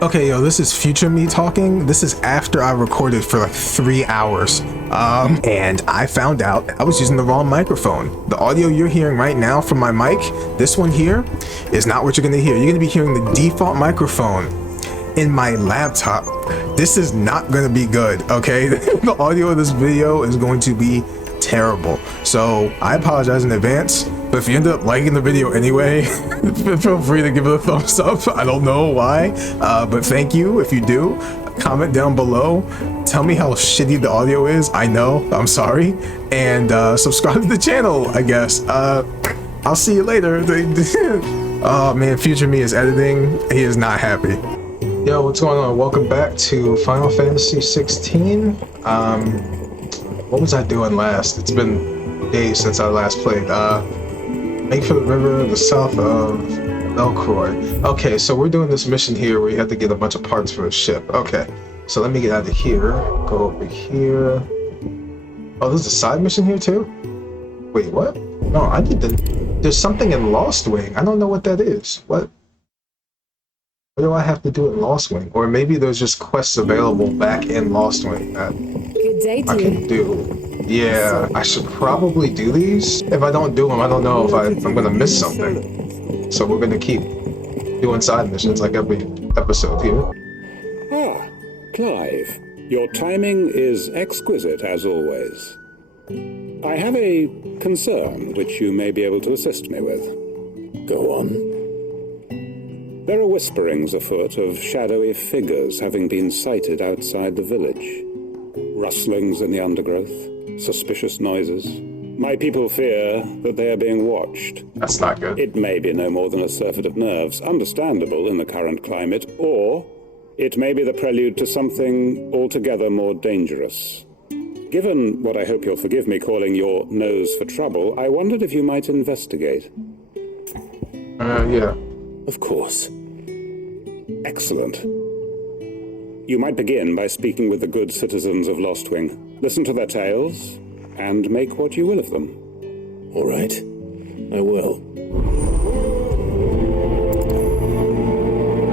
Okay, yo, this is future me talking. This is after I recorded for like 3 hours. And I found out I was using the wrong microphone. The audio you're hearing right now from my mic, this one here, is not what you're gonna hear. You're gonna be hearing the default microphone in my laptop. This is not gonna be good, okay? The audio of this video is going to be terrible. So I apologize in advance, but if you end up liking the video anyway, feel free to give it a thumbs up. I don't know why, but thank you if you do. Comment down below. Tell me how shitty the audio is. I know, I'm sorry. And subscribe to the channel, I guess. I'll see you later. Oh man, future me is editing. He is not happy. Yo, what's going on? Welcome back to Final Fantasy 16. What was I doing last? It's been days since I last played. Make for the river, the south of Belcroy. Okay, so we're doing this mission here where you have to get a bunch of parts for a ship. Okay, so let me get out of here. Go over here. Oh, there's a side mission here too? Wait, what? No, I need to... There's something in Lost Wing. I don't know what that is. What do I have to do in Lost Wing? Or maybe there's just quests available back in Lost Wing that Good day to I can do. Yeah, I should probably do these. If I don't do them, I don't know if I'm gonna miss something. So we're gonna keep doing side missions like every episode here. Ah, Clive. Your timing is exquisite as always. I have a concern which you may be able to assist me with. Go on. There are whisperings afoot of shadowy figures having been sighted outside the village. Rustlings in the undergrowth, suspicious noises. My people fear that they are being watched. That's not good. It may be no more than a surfeit of nerves, understandable in the current climate, or it may be the prelude to something altogether more dangerous. Given what I hope you'll forgive me calling your nose for trouble, I wondered if you might investigate. Yeah. Of course. Excellent. You might begin by speaking with the good citizens of Lostwing. Listen to their tales, and make what you will of them. All right. I will.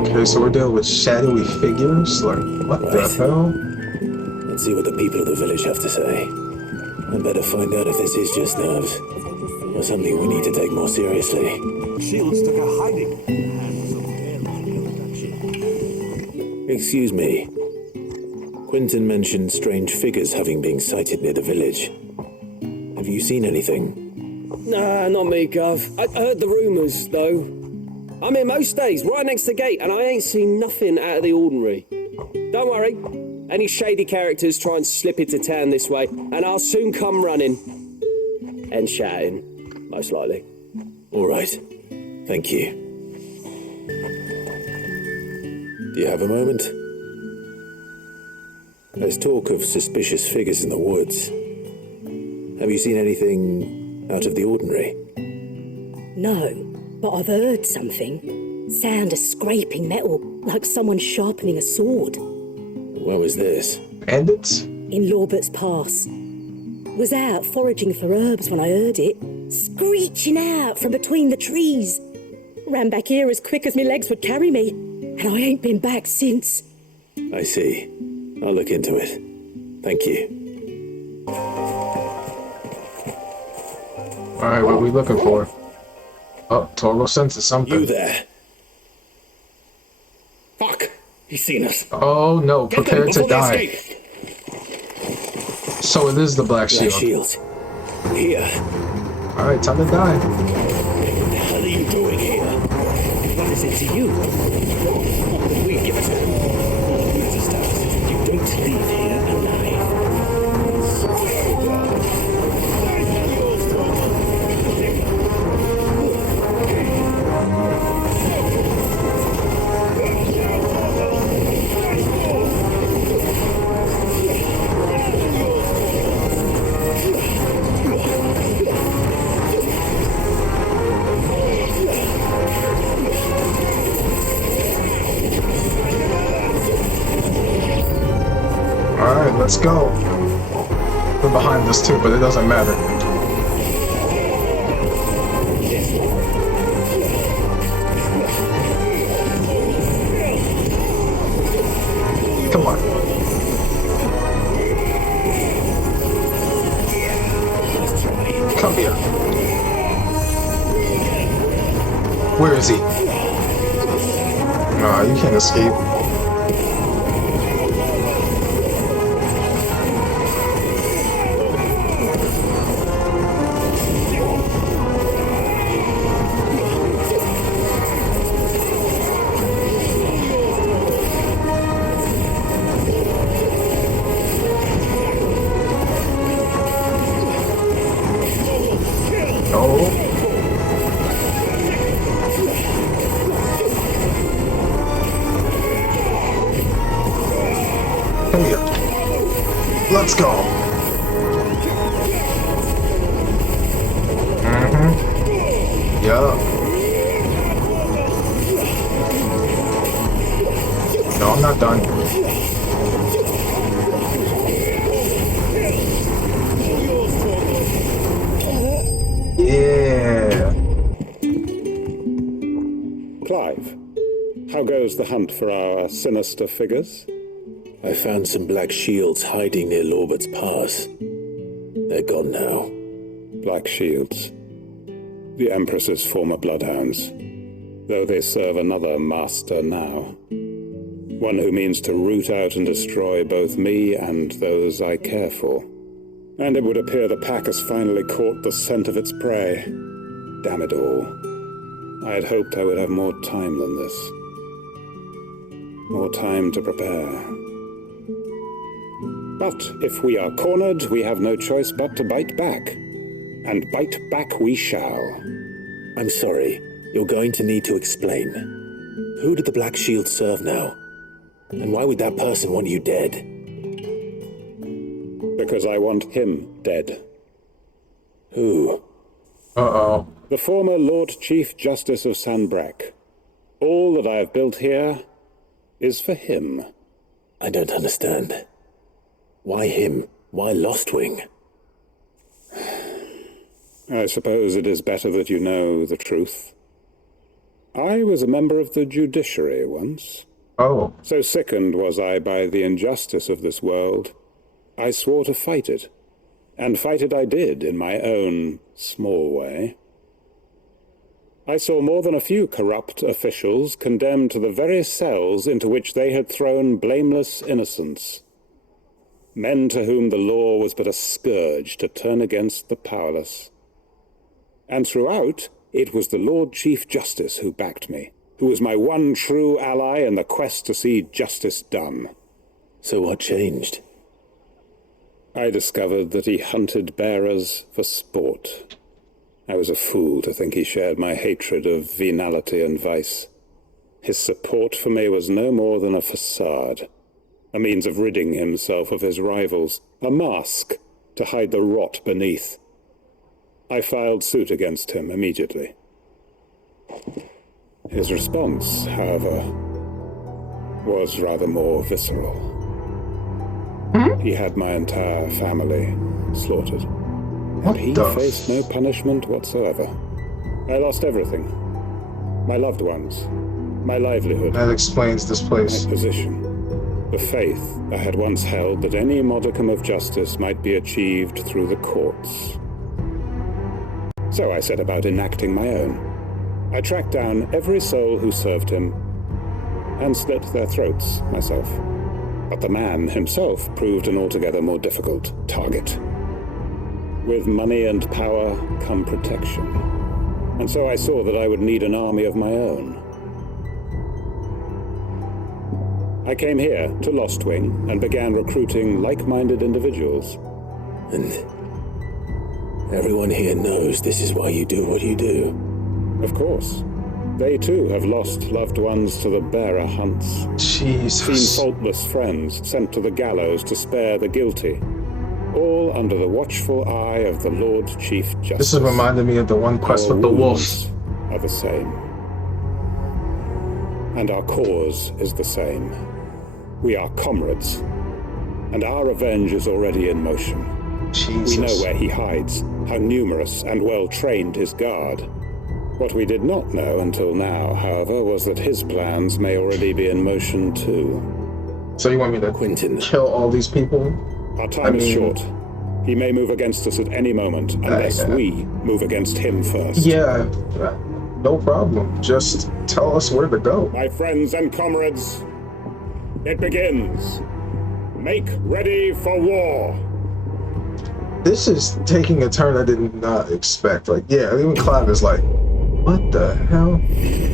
Okay, so we're dealing with shadowy figures? Like, what the hell? Let's see what the people of the village have to say. I'd better find out if this is just nerves, or something we need to take more seriously. Shields took a hiding. Excuse me. Quentin mentioned strange figures having been sighted near the village. Have you seen anything? Nah, not me, Gov. I heard the rumours, though. I'm here most days, right next to the gate, and I ain't seen nothing out of the ordinary. Don't worry. Any shady characters try and slip into town this way, and I'll soon come running. And shouting, most likely. All right. Thank you. Do you have a moment? There's talk of suspicious figures in the woods. Have you seen anything out of the ordinary? No, but I've heard something. Sound of scraping metal, like someone sharpening a sword. What was this? Bandits? In Lorbert's Pass. Was out foraging for herbs when I heard it, screeching out from between the trees. Ran back here as quick as my legs would carry me, and I ain't been back since. I see. I'll look into it. Thank you. Alright, what are we looking for? Oh, Torgo senses something. You there? Fuck! He's seen us. Oh no, Get them prepare to before they die. escape. So it is the Black Black Shield. Shield. Here. Alright, time to die. What the hell are you doing here? What is it to you? What did we give it to him? You don't leave here alive. Alright, let's go. We're behind this too, but it doesn't matter. Come on. Come here. Where is he? Nah, you can't escape. Come here. Let's go. Yup. No, I'm not done. Yeah. Clive, how goes the hunt for our sinister figures? I found some black shields hiding near Lorbert's Pass. They're gone now. Black Shields. The Empress's former bloodhounds. Though they serve another master now. One who means to root out and destroy both me and those I care for. And it would appear the pack has finally caught the scent of its prey. Damn it all. I had hoped I would have more time than this. More time to prepare. But if we are cornered, we have no choice but to bite back. And bite back we shall. I'm sorry. You're going to need to explain. Who did the Black Shield serve now? And why would that person want you dead? Because I want him dead. Who? Uh-oh. The former Lord Chief Justice of Sanbreque. All that I have built here is for him. I don't understand. Why him? Why Lostwing? I suppose it is better that you know the truth. I was a member of the judiciary once. Oh. So sickened was I by the injustice of this world, I swore to fight it. And fight it I did, in my own small way. I saw more than a few corrupt officials condemned to the very cells into which they had thrown blameless innocents. Men to whom the law was but a scourge to turn against the powerless. And throughout, it was the Lord Chief Justice who backed me, who was my one true ally in the quest to see justice done. So what changed? I discovered that he hunted bearers for sport. I was a fool to think he shared my hatred of venality and vice. His support for me was no more than a facade, a means of ridding himself of his rivals, a mask to hide the rot beneath. I filed suit against him immediately. His response, however, was rather more visceral. He had my entire family slaughtered. What And he the faced no punishment whatsoever. I lost everything. My loved ones, my livelihood, That explains this place. my position. The faith I had once held that any modicum of justice might be achieved through the courts. So I set about enacting my own. I tracked down every soul who served him and slit their throats myself. But the man himself proved an altogether more difficult target. With money and power come protection. And so I saw that I would need an army of my own. I came here to Lostwing and began recruiting like-minded individuals. And everyone here knows this is why you do what you do. Of course. They too have lost loved ones to the bearer hunts. Seen Jesus. faultless friends sent to the gallows to spare the guilty. All under the watchful eye of the Lord Chief Justice. This is reminding me of the one quest Our with the wolf. wounds are the same. And our cause is the same. We are comrades. And our revenge is already in motion. Jesus. We know where he hides, how numerous and well-trained his guard. What we did not know until now, however, was that his plans may already be in motion too. So you want me to Quentin. kill all these people? Our time is short. He may move against us at any moment, unless we move against him first. Yeah, no problem. Just tell us where to go. My friends and comrades, it begins. Make ready for war. This is taking a turn I did not expect. Like, yeah, even Clive is like, what the hell?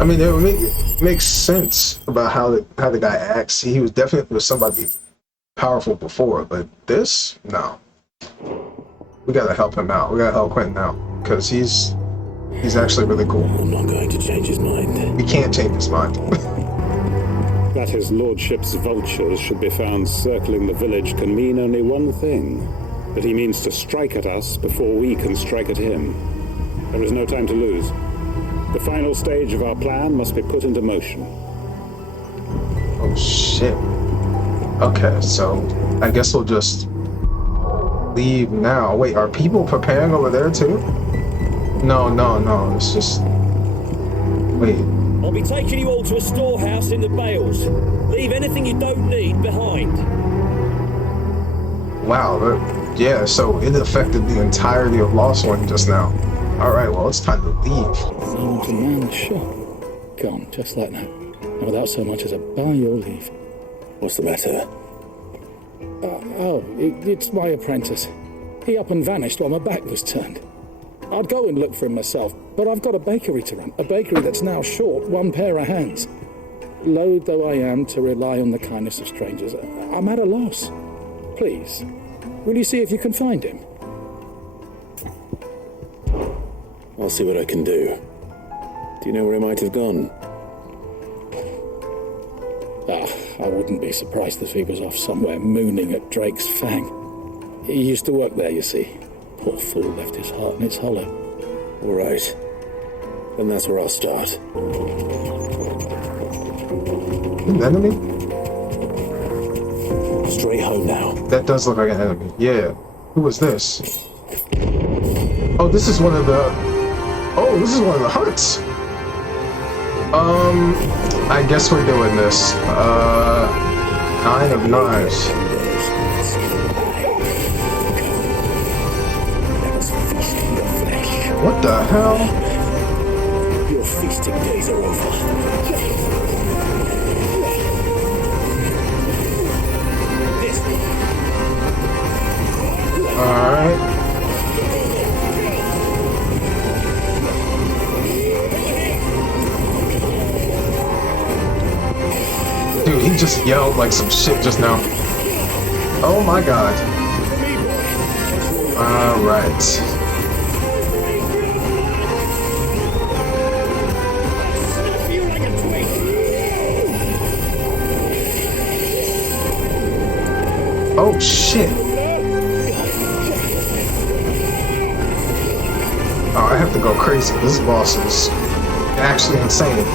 I mean, it makes sense about how the guy acts. He was definitely somebody powerful before, but this, no. We gotta help him out. We gotta help Quentin out because he's actually really cool. I'm not going to change his mind. We can't change his mind. That his lordship's vultures should be found circling the village can mean only one thing. That he means to strike at us before we can strike at him. There is no time to lose. The final stage of our plan must be put into motion. Oh shit. Okay, so I guess we'll just leave now. Wait, are people preparing over there too? No, it's just... Wait. I'll be taking you all to a storehouse in the Bales. Leave anything you don't need behind. Wow, yeah, so it affected the entirety of Lost One just now. Alright, well, it's time to leave. Someone to man the shop. Gone, just like that. And without so much as a by your leave. What's the matter? It's my apprentice. He up and vanished while my back was turned. I'd go and look for him myself, but I've got a bakery to run. A bakery that's now short one pair of hands. Loath though I am to rely on the kindness of strangers, I'm at a loss. Please, will you see if you can find him? I'll see what I can do. Do you know where he might have gone? I wouldn't be surprised if he was off somewhere mooning at Drake's Fang. He used to work there, you see. Poor fool left his heart in its hollow. All right. Then that's where I'll start. An enemy? Straight home now. That does look like an enemy. Yeah. Who is this? Oh, this is one of the... Oh, this is one of the huts. I guess we're doing this. 9 of Knives. What the hell? Your feasting days are over. Alright. Dude, he just yelled like some shit just now. Oh my god. Alright. Oh shit. Oh, I have to go crazy. This boss is actually insane.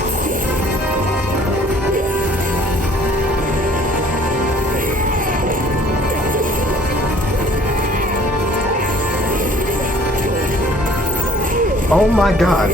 Oh my god.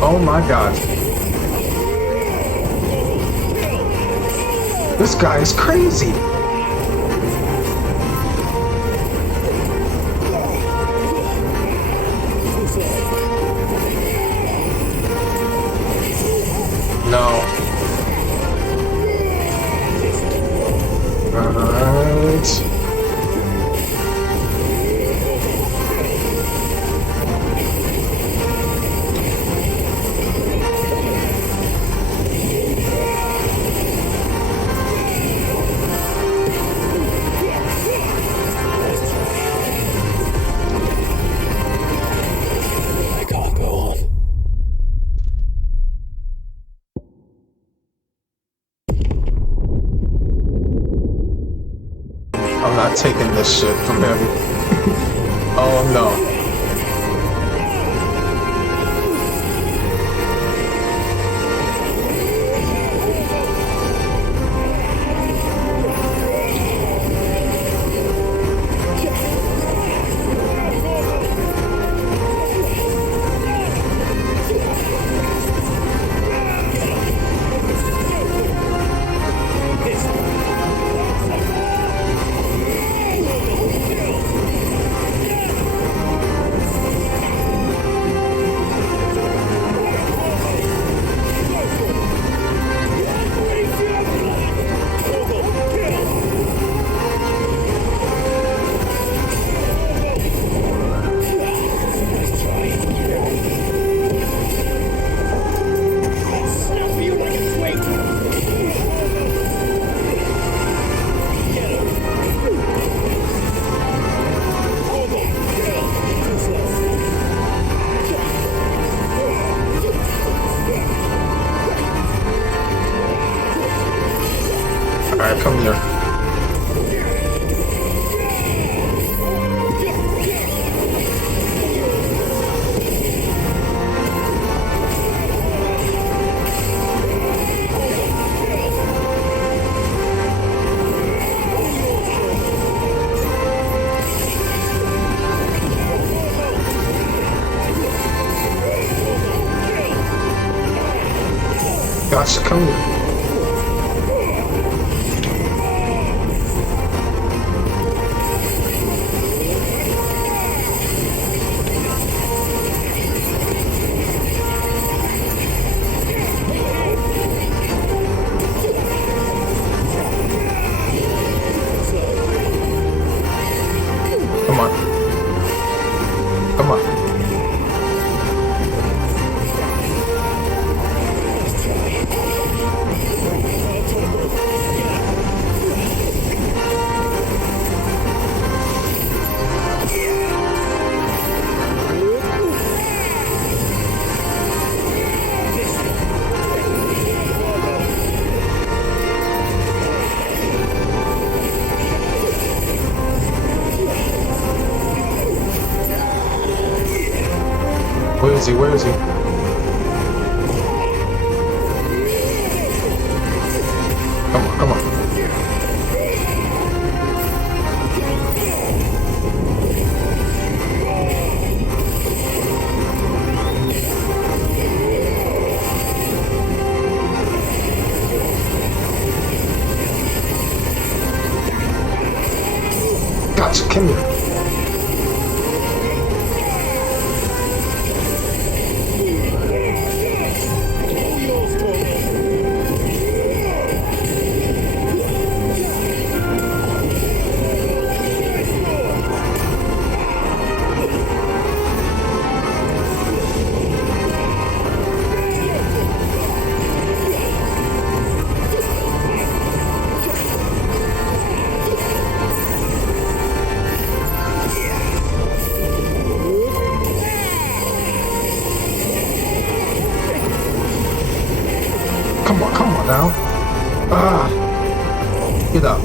Oh my god. This guy is crazy. No. Alright. I'm not taking this shit from him. Oh no. Alright, come here. Gotcha, come here. Come on. Come on. Where is he? Where is he? Come on, come on. Gotcha, come here. Come on now. Ah, get up.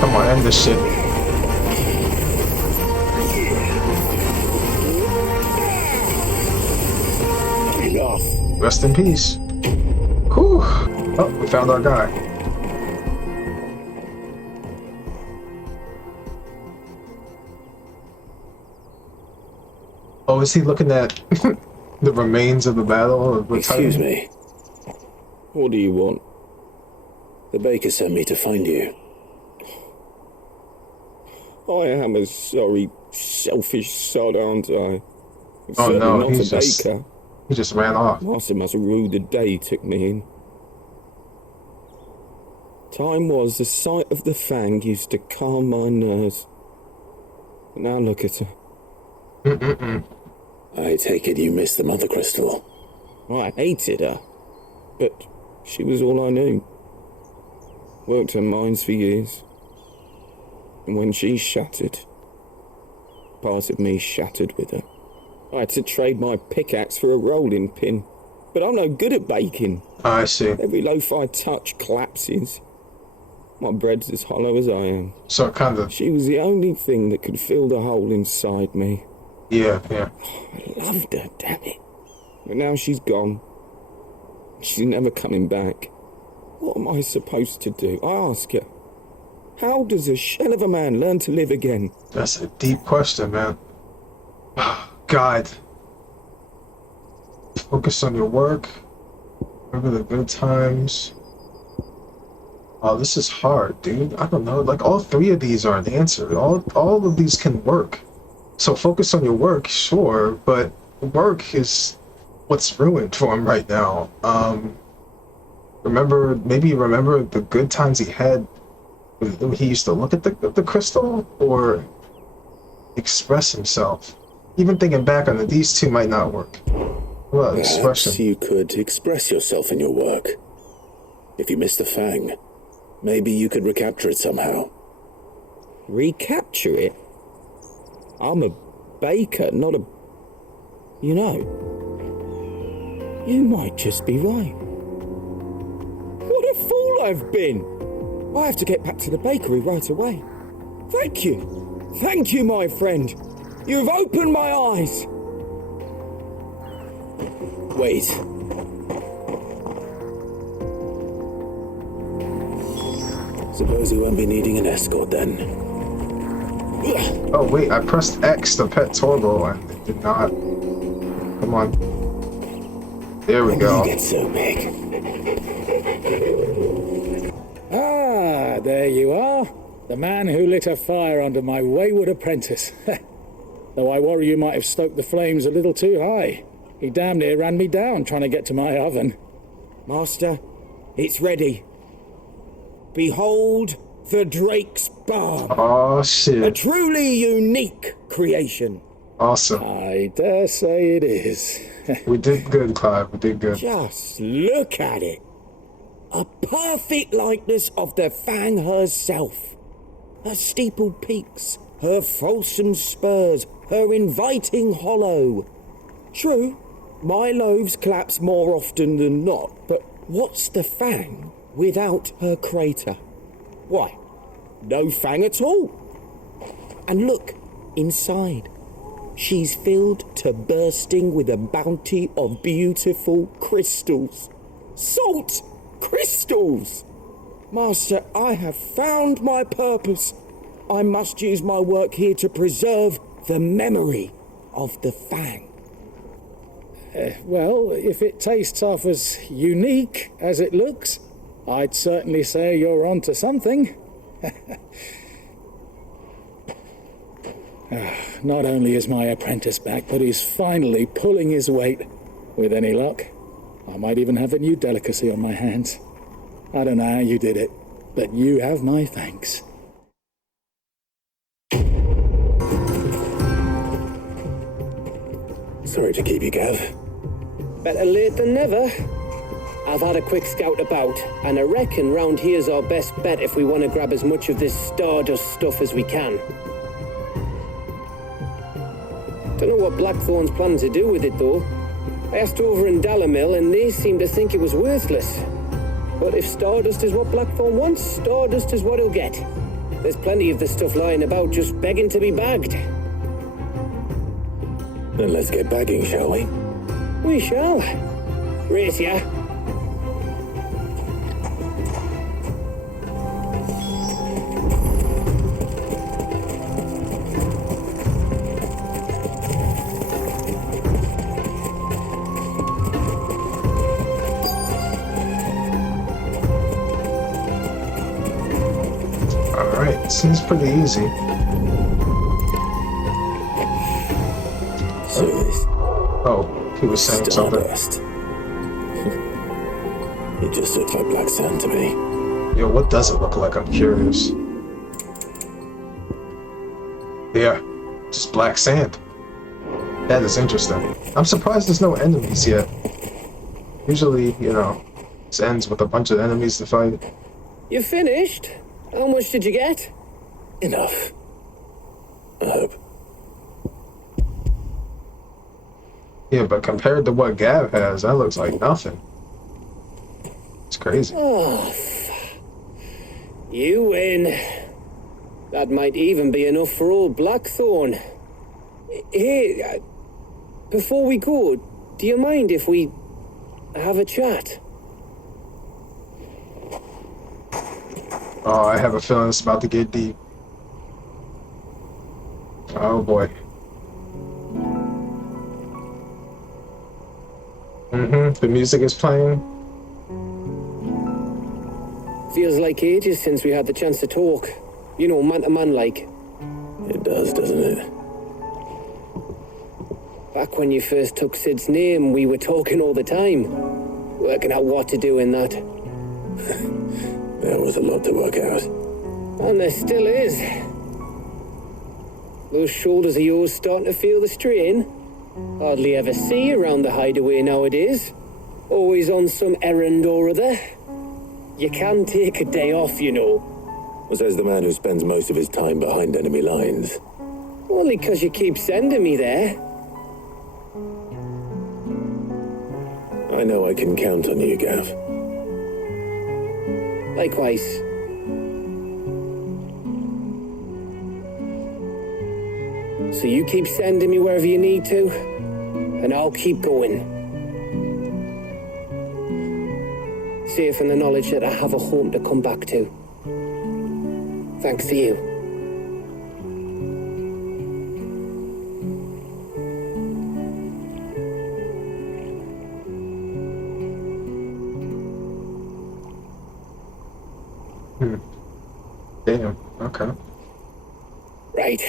Come on, end this shit. Enough. Rest in peace. Whew. Oh, we found our guy. Oh, is he looking at the remains of the battle? Excuse me. What do you want? The baker sent me to find you. I am a sorry, selfish sod, aren't I? Oh no, not he's a just, baker. he just ran off. Master must have ruled the day he took me in. Time was the sight of the fang used to calm my nerves. But now look at her. I take it you missed the mother crystal. I hated her, but she was all I knew. Worked her mines for years. And when she shattered, part of me shattered with her. I had to trade my pickaxe for a rolling pin, but I'm no good at baking. I see. Every loaf I touch collapses. My bread's as hollow as I am. So kind of. She was the only thing that could fill the hole inside me. Yeah. I loved her, damn it. But now she's gone. She's never coming back. What am I supposed to do? I ask her. How does a shell of a man learn to live again? That's a deep question, man. God. Focus on your work. Remember the good times. Oh, this is hard, dude. I don't know. Like, all three of these aren't answered. All of these can work. So focus on your work, sure, but work is what's ruined for him right now. Remember the good times he had when he used to look at the crystal, or express himself. Even thinking back on it, these two might not work. Well, Perhaps expression. you could express yourself in your work. If you miss the fang, maybe you could recapture it somehow. Recapture it? I'm a baker, not a... You know, you might just be right. What a fool I've been! I have to get back to the bakery right away. Thank you. Thank you, my friend. You've opened my eyes. Wait. Suppose you won't be needing an escort then. Oh wait, I pressed X to pet Torgo and it did not. Come on. There we When did go. you get so big? Ah, there you are. The man who lit a fire under my wayward apprentice. Though I worry you might have stoked the flames a little too high. He damn near ran me down trying to get to my oven. Master, it's ready. Behold the Drake's Barb. Oh A shit. truly unique creation. Awesome. I dare say it is. We did good, Clive. We did good. Just look at it. A perfect likeness of the Fang herself. Her steepled peaks, her fulsome spurs, her inviting hollow. True, my loaves collapse more often than not, but what's the Fang without her crater? Why, no Fang at all. And look, inside. She's filled to bursting with a bounty of beautiful crystals. Salt crystals! Master, I have found my purpose. I must use my work here to preserve the memory of the Fang. Well, if it tastes half as unique as it looks, I'd certainly say you're onto something. Not only is my apprentice back, but he's finally pulling his weight. With any luck, I might even have a new delicacy on my hands. I don't know how you did it, but you have my thanks. Sorry to keep you, Gav. Better late than never. I've had a quick scout about, and I reckon round here's our best bet if we want to grab as much of this Stardust stuff as we can. Don't know what Blackthorn's planning to do with it, though. I asked over in Dalamil, and they seem to think it was worthless. But if Stardust is what Blackthorn wants, Stardust is what he'll get. There's plenty of the stuff lying about just begging to be bagged. Then let's get bagging, shall we? We shall. Race ya. Alright, seems pretty easy. So this Oh, he was saying something. Stardust. It just looks like black sand to me. Yo, what does it look like? I'm curious. Yeah, just black sand. That is interesting. I'm surprised there's no enemies yet. Usually, you know, this ends with a bunch of enemies to fight. You finished? How much did you get? Enough. I hope. Yeah, but compared to what Gav has, that looks like nothing. It's crazy. Oh, you win. That might even be enough for old Blackthorn. Hey, before we go, do you mind if we have a chat? Oh, I have a feeling it's about to get deep. Oh boy. The music is playing. Feels like ages since we had the chance to talk. You know, man to man like. It does, doesn't it? Back when you first took Sid's name, we were talking all the time. Working out what to do in that. There was a lot to work out. And there still is. Those shoulders of yours starting to feel the strain. Hardly ever see you around the Hideaway nowadays. Always on some errand or other. You can take a day off, you know. Says the man who spends most of his time behind enemy lines. Only 'cause you keep sending me there. I know I can count on you, Gav. Likewise. So you keep sending me wherever you need to, and I'll keep going. Safe in the knowledge that I have a home to come back to. Thanks to you. Damn, okay. Right.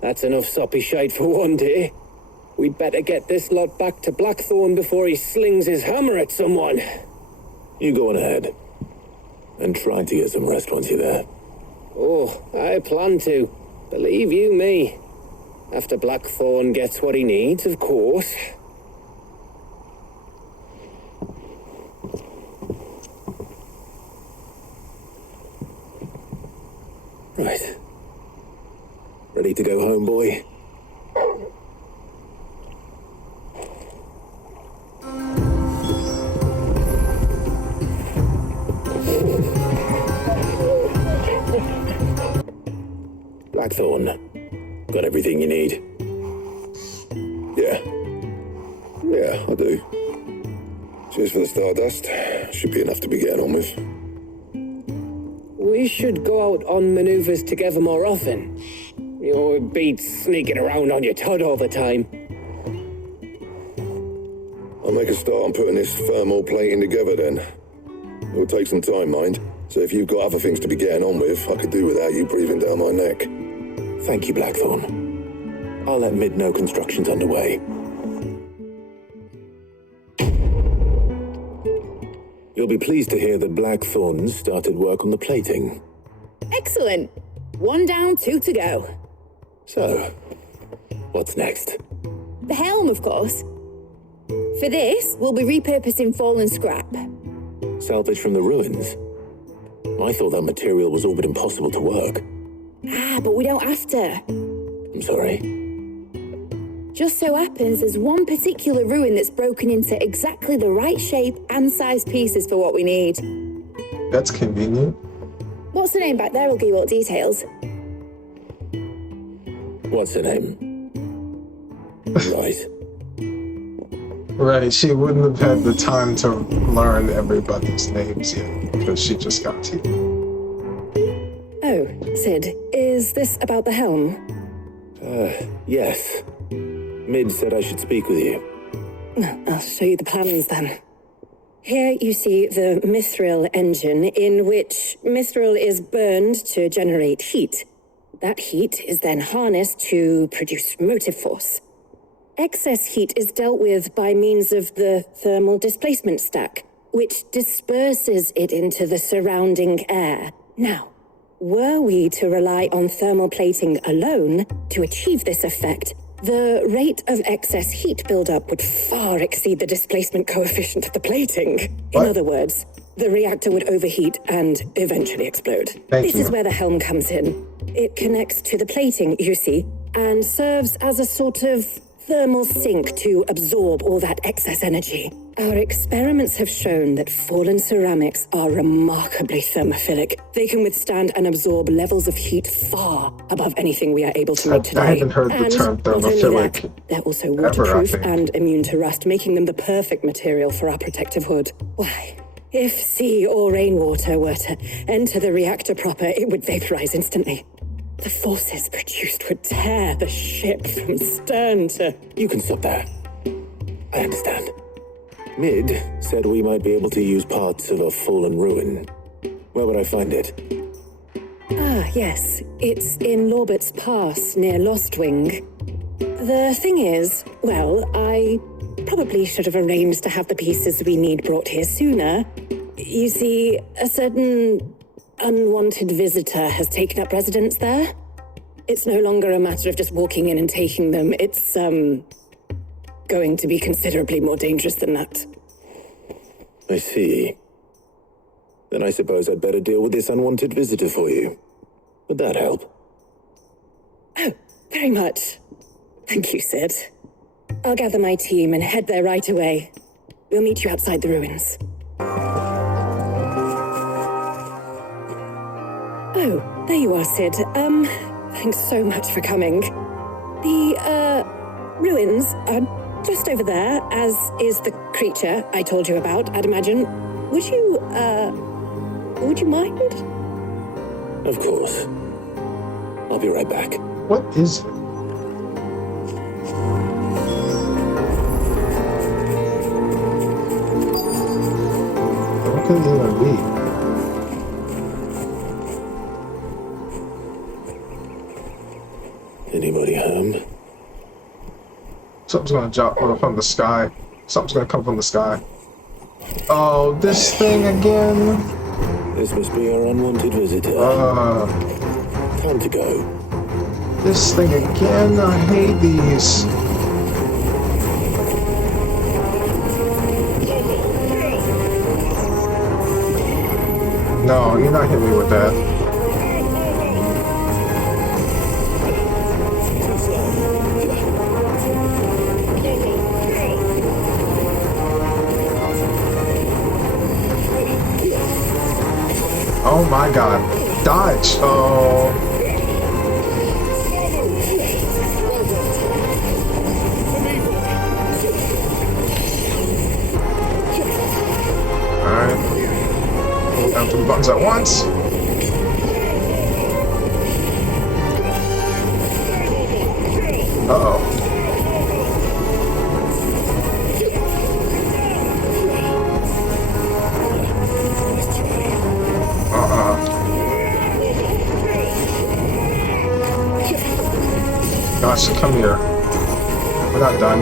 That's enough soppy shite for one day. We'd better get this lot back to Blackthorn before he slings his hammer at someone. You go on ahead. And try to get some rest once you're there. Oh, I plan to. Believe you me. After Blackthorn gets what he needs, of course. Right. Ready to go home, boy? Blackthorn, got everything you need? Yeah, I do. Cheers for the stardust. Should be enough to be getting on with. We should go out on maneuvers together more often. You know, it beats sneaking around on your tud all the time. I'll make a start on putting this thermal plating together then. It'll take some time, mind. So if you've got other things to be getting on with, I could do without you breathing down my neck. Thank you, Blackthorn. I'll let Mid know construction's underway. You'll be pleased to hear that Blackthorn's started work on the plating. Excellent. 1 down, 2 to go. So, what's next? The helm, of course. For this, we'll be repurposing fallen scrap. Salvage from the ruins? I thought that material was all but impossible to work. Ah, but we don't have to. I'm sorry. Just so happens there's one particular ruin that's broken into exactly the right shape and size pieces for what we need. That's convenient. What's the name back there? I'll give you all the details. What's her name? Right. Right, she wouldn't have had the time to learn everybody's names yet, because she just got here. Oh, Sid, is this about the helm? Yes. Mid said I should speak with you. I'll show you the plans then. Here you see the mithril engine, in which mithril is burned to generate heat. That heat is then harnessed to produce motive force. Excess heat is dealt with by means of the thermal displacement stack, which disperses it into the surrounding air. Now, were we to rely on thermal plating alone to achieve this effect, the rate of excess heat buildup would far exceed the displacement coefficient of the plating. What? In other words, the reactor would overheat and eventually explode. This is where the helm comes in. It connects to the plating, you see, and serves as a sort of thermal sink to absorb all that excess energy. Our experiments have shown that fallen ceramics are remarkably thermophilic. They can withstand and absorb levels of heat far above anything we are able to make today. I haven't heard the And term not only thermophilic that, they're also ever, I waterproof think. and immune to rust, making them the perfect material for our protective hood. Why? If sea or rainwater were to enter the reactor proper, it would vaporize instantly. The forces produced would tear the ship from stern to... You can stop there. I understand. Mid said we might be able to use parts of a fallen ruin. Where would I find it? Ah, yes. It's in Lorbert's Pass, near Lostwing. The thing is, well, I probably should have arranged to have the pieces we need brought here sooner. You see, a certain unwanted visitor has taken up residence there. It's no longer a matter of just walking in and taking them. It's, going to be considerably more dangerous than that. I see. Then I suppose I'd better deal with this unwanted visitor for you. Would that help? Oh, very much. Thank you, Sid. I'll gather my team and head there right away. We'll meet you outside the ruins. Oh, there you are, Sid. Thanks so much for coming. The, ruins are just over there, as is the creature I told you about, I'd imagine. Would you mind? Of course. I'll be right back. What is it? What could it even be? Anybody home? Something's gonna drop from the sky. Something's gonna come from the sky. Oh, this thing again? This must be our unwanted visitor. Time to go. This thing again? I hate these. No, you're not hitting me with that. Oh my god. Dodge! Oh. Alright. Down to the buttons at once. Uh-oh. Gosh, come here. We're not done.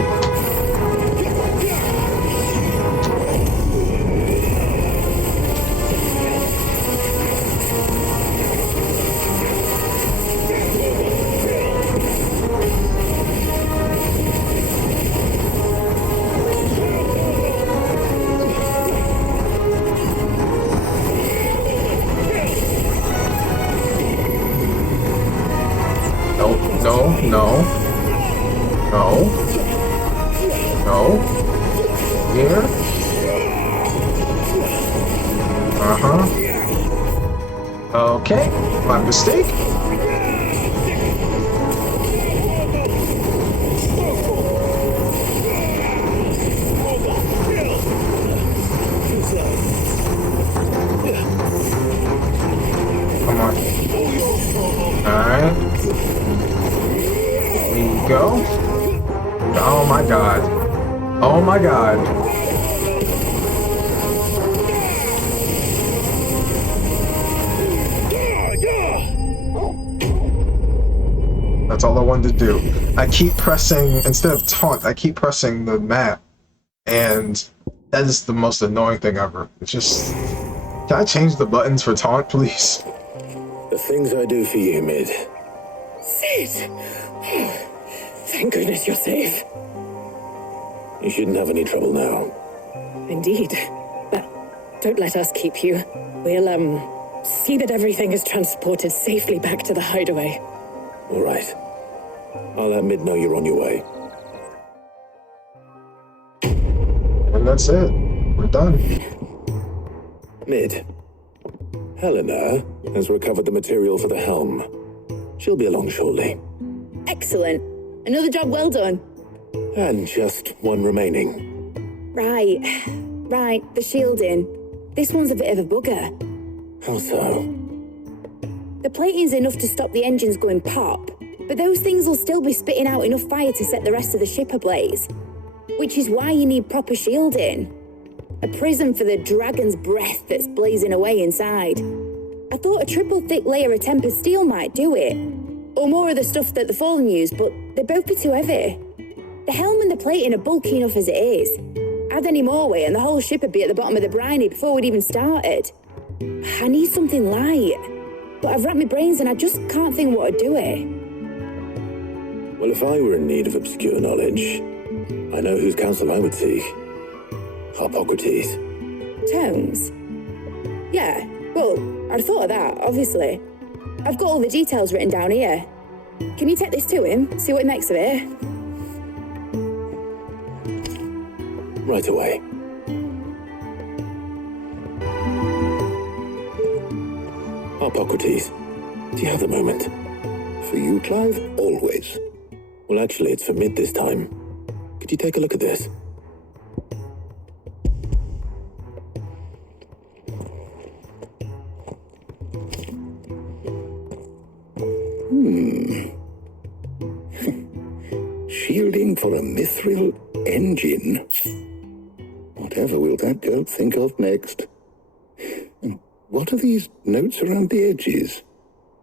No. Here. Okay, my mistake. Come on. Alright. There you go. Oh my god. Oh my god. That's all I wanted to do. I keep pressing, instead of taunt, I keep pressing the map. And that is the most annoying thing ever. It's just... Can I change the buttons for taunt, please? The things I do for you, Mid. Sid! Thank goodness you're safe. You shouldn't have any trouble now. Indeed. But don't let us keep you. We'll, see that everything is transported safely back to the Hideaway. All right. I'll let Mid know you're on your way. And that's it. We're done. Mid. Helena has recovered the material for the helm. She'll be along shortly. Excellent. Another job well done. And just one remaining. Right, the shielding. This one's a bit of a bugger. How so? The plating's enough to stop the engines going pop, but those things will still be spitting out enough fire to set the rest of the ship ablaze. Which is why you need proper shielding. A prism for the dragon's breath that's blazing away inside. I thought a triple thick layer of tempered steel might do it. Or more of the stuff that the Fallen use, but they'd both be too heavy. The helm and the plating are bulky enough as it is. Add any more weight and the whole ship would be at the bottom of the briny before we'd even started. I need something light. But I've racked my brains and I just can't think what would do it. Well, if I were in need of obscure knowledge, I know whose counsel I would seek. Hippocrates. Tomes? Yeah, well, I'd thought of that, obviously. I've got all the details written down here. Can you take this to him, see what he makes of it? Right away. Hippocrates, do you have a moment? For you, Clive, always. Well, actually, it's for Mid this time. Could you take a look at this? Shielding for a mithril engine. Whatever will that girl think of next? And what are these notes around the edges?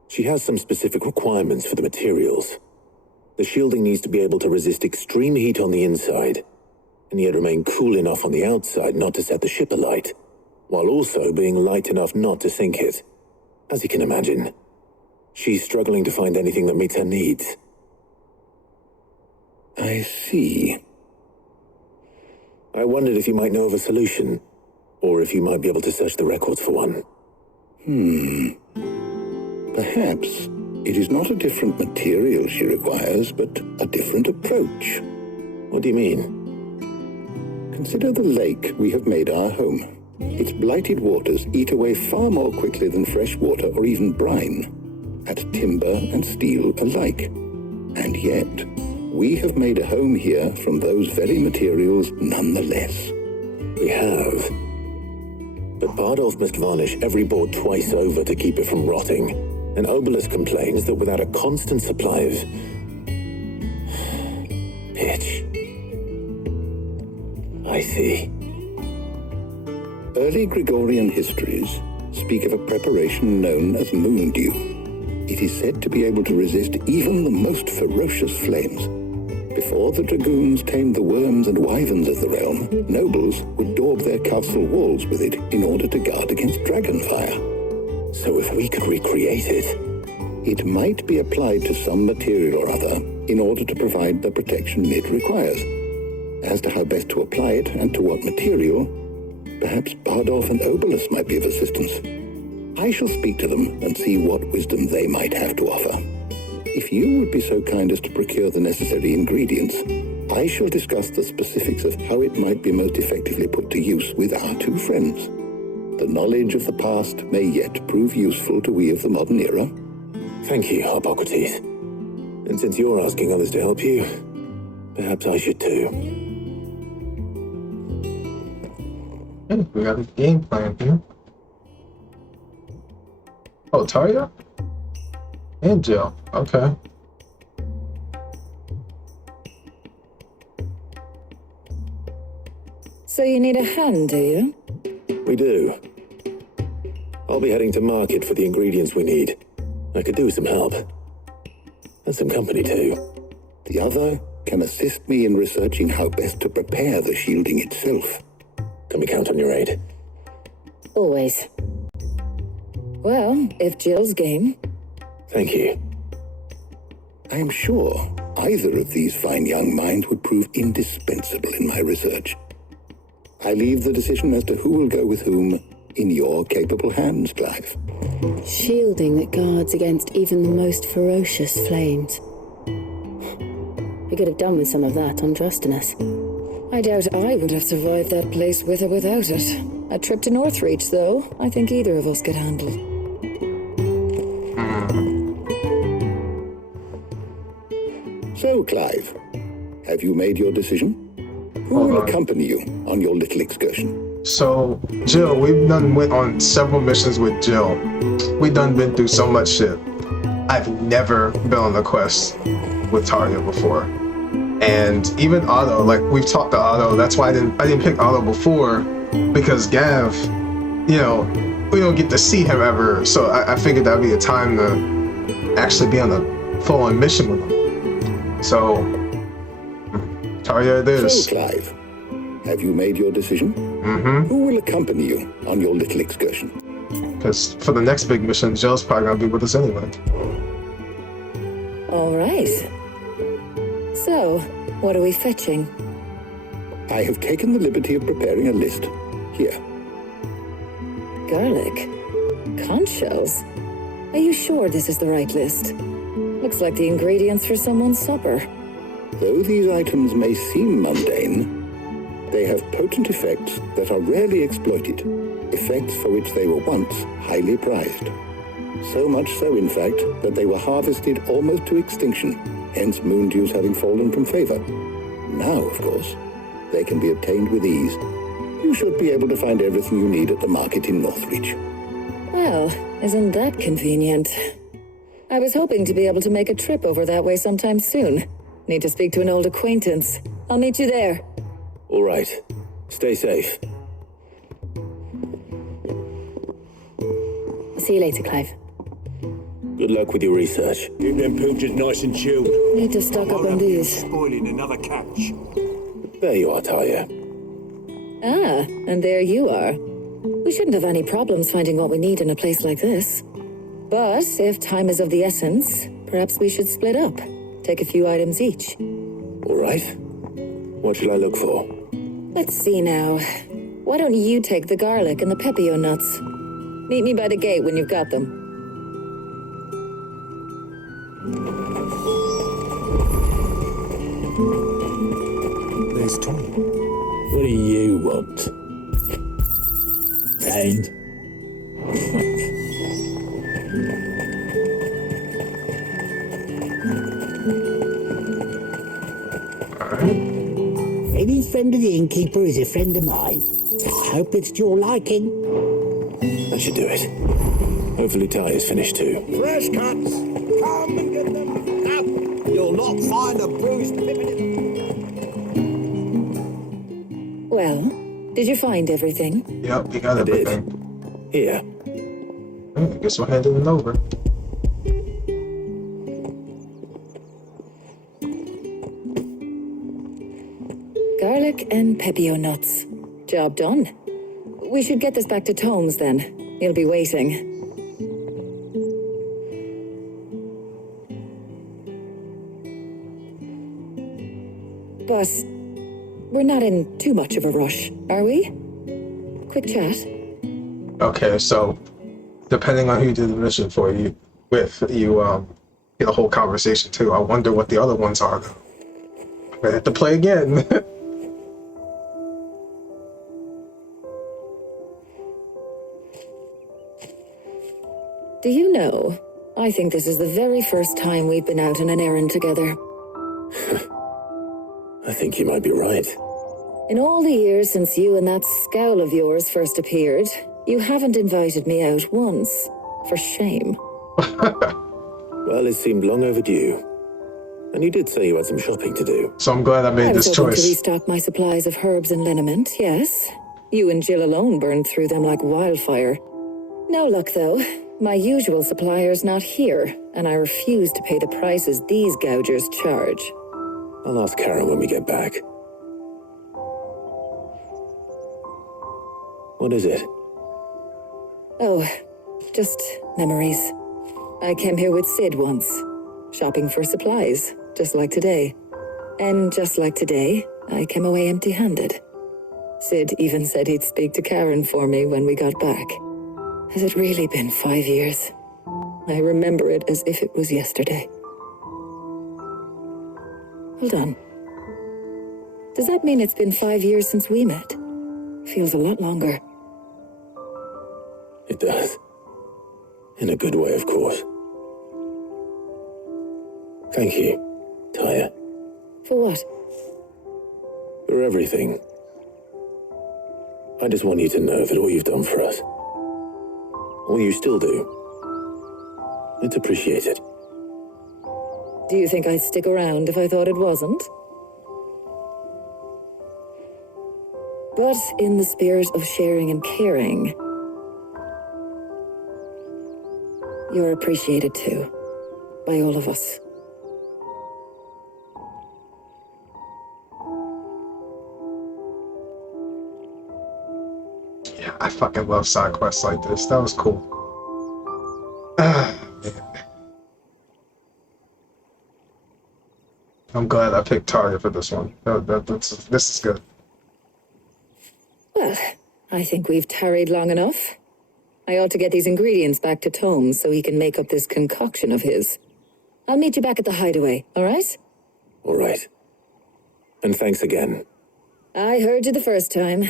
She has some specific requirements for the materials. The shielding needs to be able to resist extreme heat on the inside, and yet remain cool enough on the outside not to set the ship alight, while also being light enough not to sink it. As you can imagine, she's struggling to find anything that meets her needs. I see. I wondered if you might know of a solution, or if you might be able to search the records for one. Perhaps it is not a different material she requires, but a different approach. What do you mean? Consider the lake we have made our home. Its blighted waters eat away far more quickly than fresh water or even brine, at timber and steel alike. And yet, we have made a home here from those very materials nonetheless. We have. But Bardolph must varnish every board twice over to keep it from rotting, and Obelus complains that without a constant supply of pitch. I see. Early Gregorian histories speak of a preparation known as moon dew. It is said to be able to resist even the most ferocious flames. Before the dragoons tamed the worms and wyverns of the realm, nobles would daub their castle walls with it in order to guard against dragon fire. So if we could recreate it... It might be applied to some material or other in order to provide the protection it requires. As to how best to apply it and to what material, perhaps Bardolph and Obelus might be of assistance. I shall speak to them and see what wisdom they might have to offer. If you would be so kind as to procure the necessary ingredients, I shall discuss the specifics of how it might be most effectively put to use with our two friends. The knowledge of the past may yet prove useful to we of the modern era. Thank you, Hippocrates. And since you're asking others to help you, perhaps I should too. Hey, we got a game plan here. Oh, Taria? And Jill. Okay. So you need a hand, do you? We do. I'll be heading to market for the ingredients we need. I could do with some help. And some company too. The other can assist me in researching how best to prepare the shielding itself. Can we count on your aid? Always. Well, if Jill's game. Thank you. I am sure either of these fine young minds would prove indispensable in my research. I leave the decision as to who will go with whom in your capable hands, Clive. Shielding that guards against even the most ferocious flames. We could have done with some of that on Drostanus. I doubt I would have survived that place with or without it. A trip to Northreach, though, I think either of us could handle. So, Clive, have you made your decision? Who will accompany you on your little excursion? So, Jill, we've went on several missions with Jill. We been through so much shit. I've never been on a quest with Taria before. And even Otto, like we've talked to Otto, that's why I didn't pick Otto before, because Gav, you know, we don't get to see him ever. So I figured that'd be a time to actually be on a full-on mission with him. So, Taria it is. So, Clive, have you made your decision? Who will accompany you on your little excursion? Because for the next big mission, Jill's probably gonna be with us anyway. All right. So, what are we fetching? I have taken the liberty of preparing a list. Here. Garlic? Conch shells? Are you sure this is the right list? Looks like the ingredients for someone's supper. Though these items may seem mundane, they have potent effects that are rarely exploited, effects for which they were once highly prized. So much so, in fact, that they were harvested almost to extinction, hence moon dews having fallen from favor. Now, of course, they can be obtained with ease. You should be able to find everything you need at the market in Northreach. Well, isn't that convenient? I was hoping to be able to make a trip over that way sometime soon. Need to speak to an old acquaintance. I'll meet you there. All right. Stay safe. See you later, Clive. Good luck with your research. Keep them pilchards nice and chilled. Need to stock up on these. Spoiling another catch. There you are, Talia. Ah, and there you are. We shouldn't have any problems finding what we need in a place like this. But if time is of the essence, perhaps we should split up. Take a few items each. All right. What shall I look for? Let's see now. Why don't you take the garlic and the pepio nuts? Meet me by the gate when you've got them. There's Tom. What do you want? And? Any friend of the innkeeper is a friend of mine. I hope it's to your liking. That should do it. Hopefully Talia's finished too. Fresh cuts. Come and get them. Now, you'll not find a bruised pippin in. Well, did you find everything? Yep, we got everything. Here. I guess we're handing it over. Garlic and pepio nuts. Job done. We should get this back to Tomes then. He'll be waiting. But we're not in too much of a rush, are we? Quick chat. Okay, so depending on who you did the mission for you with, you get a whole conversation too. I wonder what the other ones are though. I'm gonna have to play again. Do you know, I think this is the very first time we've been out on an errand together. I think you might be right. In all the years since you and that scowl of yours first appeared, you haven't invited me out once. For shame. Well, it seemed long overdue. And you did say you had some shopping to do. So I'm glad I made this I was hoping choice. to restock my supplies of herbs and liniment, yes. You and Jill alone burned through them like wildfire. No luck, though. My usual supplier's not here, and I refuse to pay the prices these gougers charge. I'll ask Karen when we get back. What is it? Oh, just memories. I came here with Sid once, shopping for supplies, just like today. And just like today, I came away empty-handed. Sid even said he'd speak to Karen for me when we got back. Has it really been 5 years? I remember it as if it was yesterday. Hold on. Does that mean it's been 5 years since we met? Feels a lot longer. It does. In a good way, of course. Thank you, Taya. For what? For everything. I just want you to know that all you've done for us, all you still do, it's appreciated. Do you think I'd stick around if I thought it wasn't? But in the spirit of sharing and caring, you're appreciated too, by all of us. Yeah, I fucking love side quests like this. That was cool. Man. I'm glad I picked Talia for this one. This is good. Well, I think we've tarried long enough. I ought to get these ingredients back to Tome so he can make up this concoction of his. I'll meet you back at the Hideaway, all right? All right. And thanks again. I heard you the first time.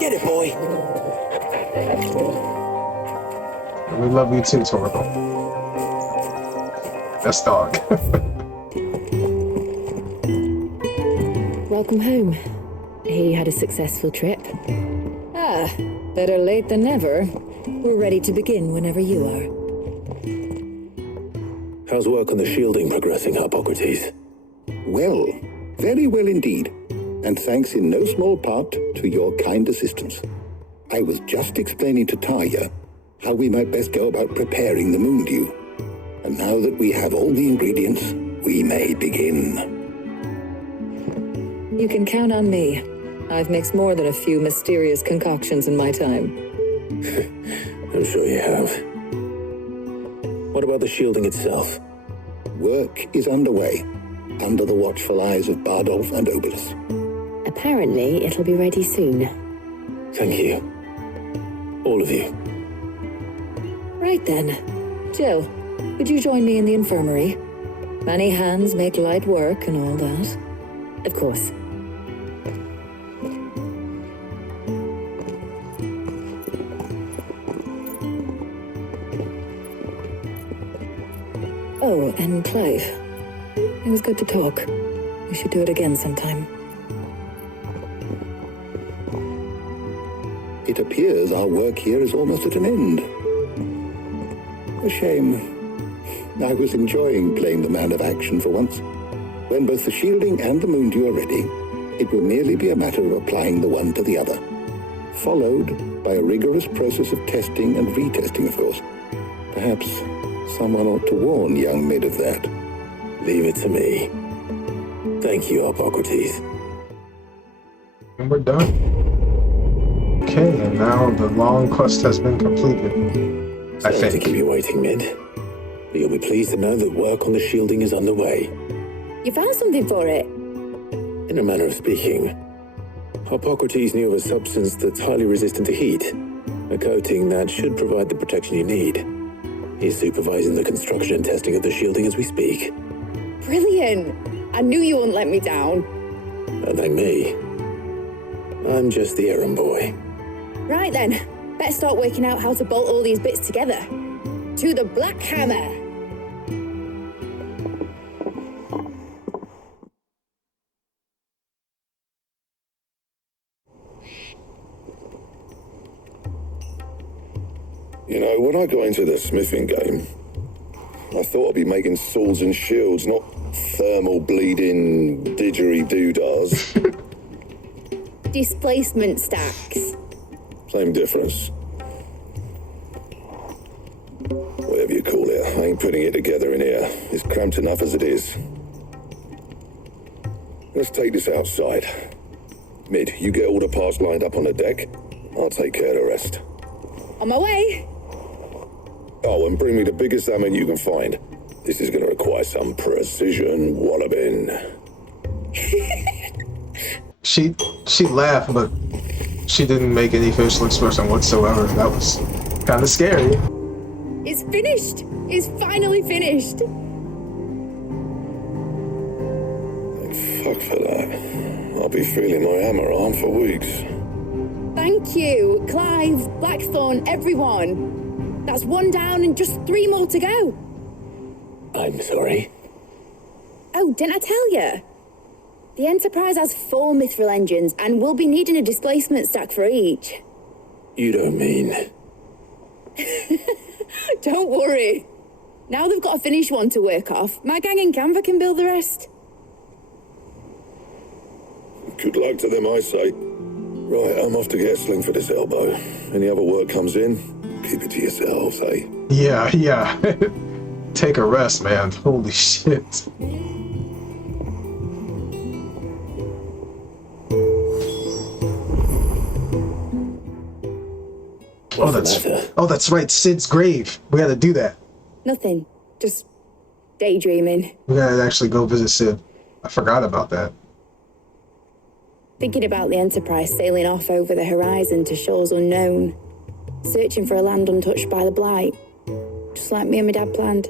Get it, boy. We love you too, Torgo. That's dog. Welcome home. He had a successful trip. Ah, better late than never. We're ready to begin whenever you are. How's work on the shielding progressing, Hippocrates? Well, very well indeed. And thanks in no small part to your kind assistance. I was just explaining to Taya how we might best go about preparing the moon dew. And now that we have all the ingredients, we may begin. You can count on me. I've mixed more than a few mysterious concoctions in my time. I'm sure you have. What about the shielding itself? Work is underway, under the watchful eyes of Bardolph and Obolus. Apparently, it'll be ready soon. Thank you. All of you. Right then. Jill, would you join me in the infirmary? Many hands make light work and all that. Of course. Oh, and Clive. It was good to talk. We should do it again sometime. It appears our work here is almost at an end. A shame. I was enjoying playing the man of action for once. When both the shielding and the moon dew are ready, it will merely be a matter of applying the one to the other. Followed by a rigorous process of testing and retesting, of course. Perhaps someone ought to warn young Mid of that. Leave it to me. Thank you, Hippocrates. And we're done. Okay, and now the long quest has been completed. I Sorry to think. keep you waiting, Mid. But you'll be pleased to know that work on the shielding is underway. You found something for it? In a manner of speaking, Hippocrates knew of a substance that's highly resistant to heat, a coating that should provide the protection you need. He's supervising the construction and testing of the shielding as we speak. Brilliant! I knew you wouldn't let me down. Don't thank me. I'm just the errand boy. Right then, better start working out how to bolt all these bits together. To the Black Hammer! You know, when I got into the smithing game, I thought I'd be making swords and shields, not thermal bleeding didgeridoo-dahs. Displacement stacks. Same difference. Whatever you call it, I ain't putting it together in here. It's cramped enough as it is. Let's take this outside. Mid, you get all the parts lined up on the deck. I'll take care of the rest. On my way! Oh, and bring me the biggest salmon you can find. This is going to require some precision walloping. She She laughed, but she didn't make any facial expression whatsoever. That was kind of scary. It's finished! It's finally finished! Fuck for that. I'll be feeling my hammer arm for weeks. Thank you, Clive, Blackthorn, everyone. That's one down and just 3 more to go. I'm sorry. Oh, didn't I tell you? The Enterprise has 4 mithril engines, and we'll be needing a displacement stack for each. You don't mean... Don't worry. Now they've got a finished one to work off. My gang in Canva can build the rest. Good luck to them, I say. Right, I'm off to get a sling for this elbow. Any other work comes in, keep it to yourselves, eh? Yeah. Take a rest, man. Holy shit. Oh, that's right. Sid's grave. We gotta do that. Nothing. Just daydreaming. We gotta actually go visit Sid. I forgot about that. Thinking about the Enterprise sailing off over the horizon to shores unknown. Searching for a land untouched by the blight. Just like me and my dad planned.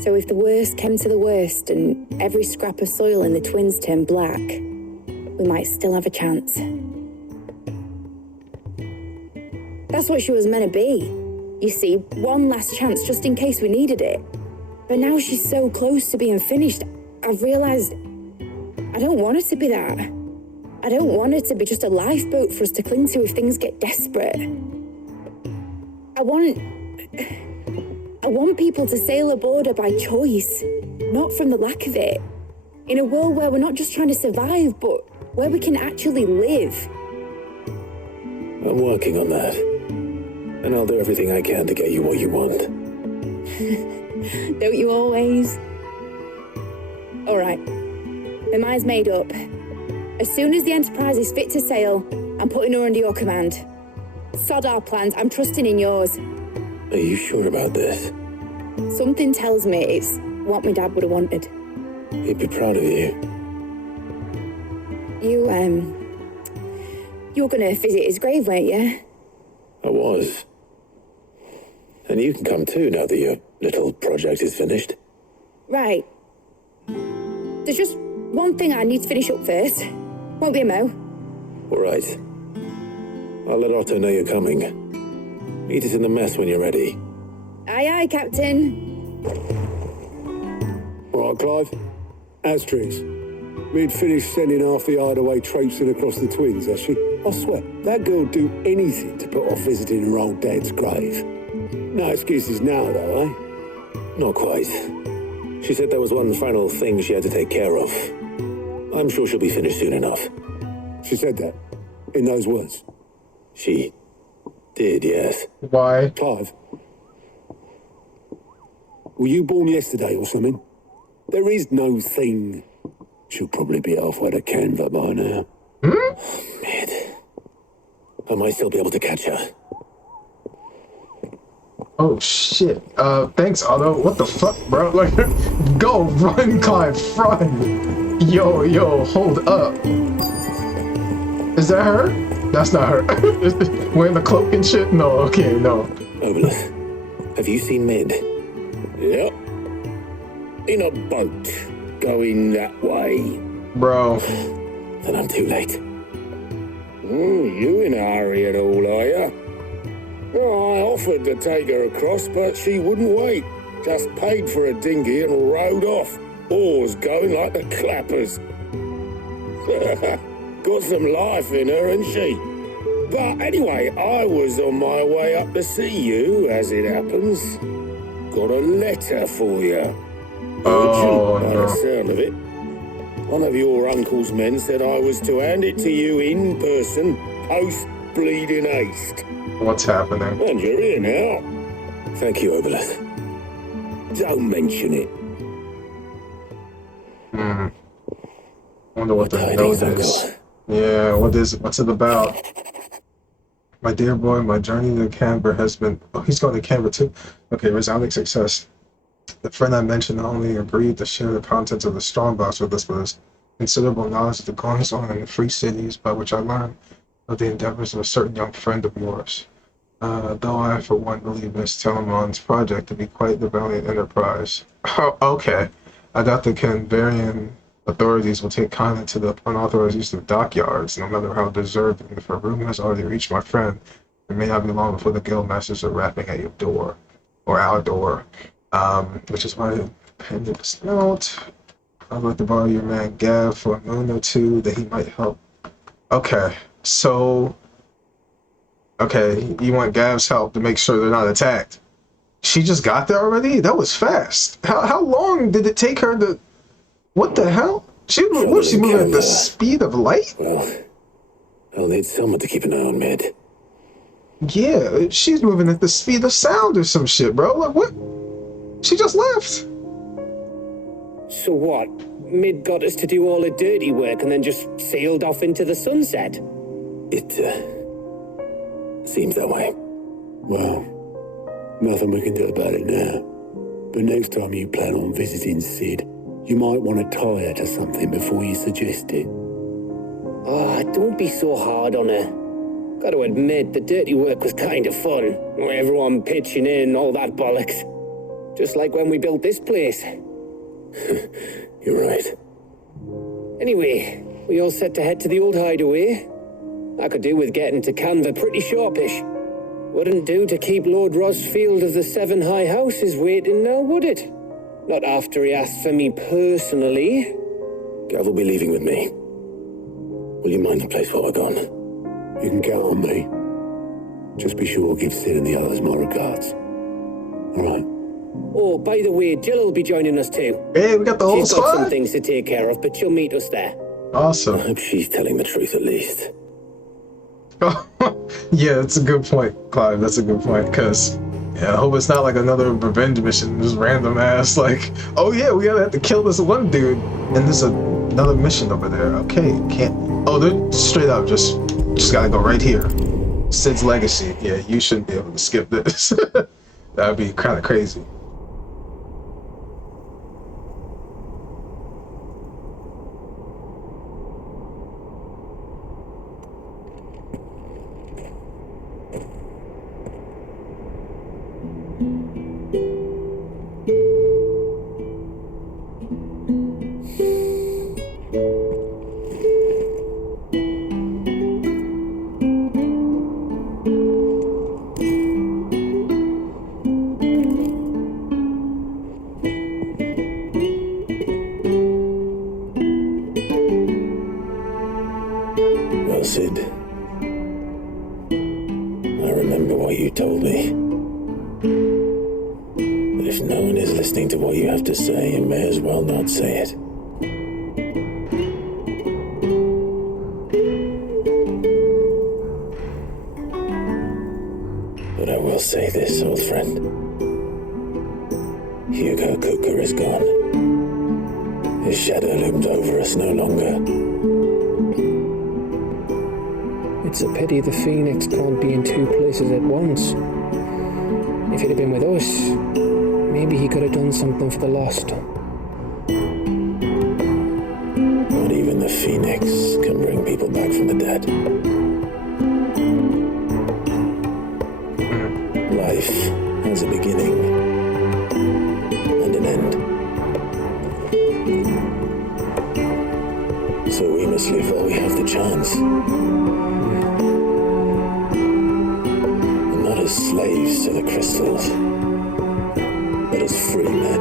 So if the worst came to the worst and every scrap of soil in the twins turned black, we might still have a chance. That's what she was meant to be. You see, one last chance just in case we needed it. But now she's so close to being finished, I've realized I don't want her to be that. I don't want her to be just a lifeboat for us to cling to if things get desperate. I want people to sail aboard her by choice, not from the lack of it. In a world where we're not just trying to survive, but where we can actually live. I'm working on that. And I'll do everything I can to get you what you want. Don't you always? All right. My mind's made up. As soon as the Enterprise is fit to sail, I'm putting her under your command. Sod our plans, I'm trusting in yours. Are you sure about this? Something tells me it's what my dad would have wanted. He'd be proud of you. You were gonna visit his grave, weren't you? I was. And you can come too now that your little project is finished. Right. There's just one thing I need to finish up first. Won't be a mo. All right. I'll let Otto know you're coming. Meet us in the mess when you're ready. Aye, aye, Captain. All right, Clive. Asterix. We'd finished sending half the Hideaway traipsing across the twins, has she? I swear, that girl'd do anything to put off visiting her old dad's grave. No excuses now, though, eh? Not quite. She said there was one final thing she had to take care of. I'm sure she'll be finished soon enough. She said that? In those words? She did, yes. Why? Clive. Were you born yesterday or something? There is no thing. She'll probably be halfway to Canva by now. Man. I might still be able to catch her. Oh shit. Thanks, Otto. What the fuck, bro? Like, go, run, Clive, run. Yo, hold up. Is that her? That's not her. Wearing the cloak and shit? No, okay, no. Obelus, have you seen Mid? Yep. In a boat, going that way. Bro. Then I'm too late. You in a hurry at all, are you? Well, I offered to take her across, but she wouldn't wait. Just paid for a dinghy and rowed off. Oars going like the clappers. Got some life in her, ain't she? But anyway, I was on my way up to see you, as it happens. Got a letter for you. Oh, by no. the sound of it. One of your uncle's men said I was to hand it to you in person, post-bleeding haste. What's happening? And you're here now. Thank you, Obelus. Don't mention it. Wonder what the note is. Yeah, what's it about? My dear boy, my journey to Canberra has been... Oh, he's going to Canberra too? Okay, resounding success. The friend I mentioned only agreed to share the contents of the strongbox with us, but considerable knowledge of the goings on in the free cities, by which I learned of the endeavors of a certain young friend of yours. Though I, for one, believe Miss Telemon's project to be quite the valiant enterprise. Oh, okay. I doubt the Canberrian authorities will take kindly to the unauthorized use of dockyards, no matter how deserving. If a rumor has already reached my friend, it may not be long before the guildmasters are rapping at your door, or our door. Which is why I penned this note. I'd like to borrow your man Gav for a moon or two that he might help. Okay, so... Okay, you want Gav's help to make sure they're not attacked. She just got there already? That was fast. How long did it take her to... What the hell? She moving at the speed of light? Well, I'll need someone to keep an eye on Mid. Yeah, she's moving at the speed of sound or some shit, bro. Like, what? She just left. So what? Mid got us to do all the dirty work and then just sailed off into the sunset? It, seems that way. Well, nothing we can do about it now. But next time you plan on visiting Sid, you might want to tie her to something before you suggest it. Ah, don't be so hard on her. Gotta admit, the dirty work was kind of fun. Everyone pitching in, all that bollocks. Just like when we built this place. You're right. Anyway, we all set to head to the old Hideaway. I could do with getting to Canva pretty sharpish. Wouldn't do to keep Lord Rosfield of the Seven High Houses waiting now, would it? Not after he asked for me personally. Gav will be leaving with me. Will you mind the place while we're gone? You can count on me. Just be sure to give Sid and the others my regards. Alright. Oh, by the way, Jill will be joining us too. Hey, we got the whole squad. She's got some squad? things to take care of, but she'll meet us there. Awesome. I hope she's telling the truth at least. Yeah, that's a good point, Clive. That's a good point, because yeah, I hope it's not like another revenge mission, just random ass, like, oh yeah, we gotta have to kill this one dude, and there's another mission over there. Okay, can't... Oh, they're straight up, just gotta go right here. Sid's legacy. Yeah, you shouldn't be able to skip this. That would be kind of crazy. Well, Sid, I remember what you told me. But if no one is listening to what you have to say, you may as well not say it. But I will say this, old friend. Hugo Kupka is gone. His shadow loomed over us no longer. It's a pity the Phoenix can't be in two places at once. If he'd have been with us, maybe he could have done something for the lost. Not even the Phoenix can bring people back from the dead. Life has a beginning and an end. So we must live while we have the chance. And not as slaves to the crystals, but as free men.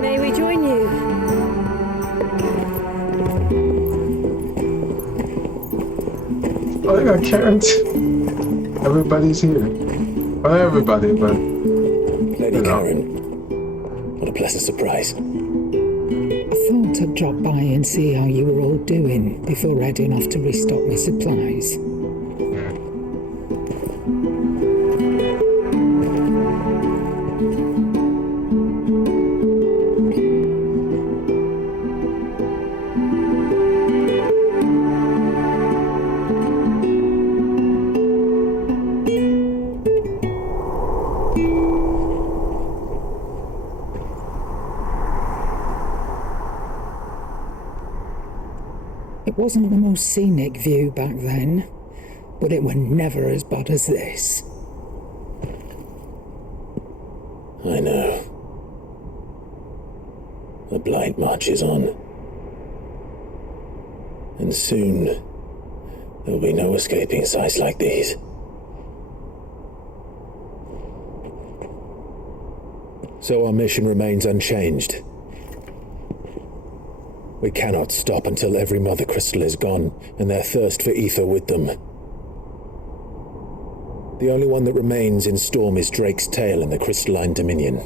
May we join you? Oh, they got Karen. Everybody's here. Well, everybody, but Lady Karen, what a pleasant surprise. I thought I'd drop by and see how you were all doing before heading off to restock my supplies. It wasn't the most scenic view back then, but it were never as bad as this. I know. The blight marches on. And soon, there'll be no escaping sights like these. So our mission remains unchanged. We cannot stop until every Mother Crystal is gone, and their thirst for ether with them. The only one that remains in Storm is Drake's tail in the Crystalline Dominion.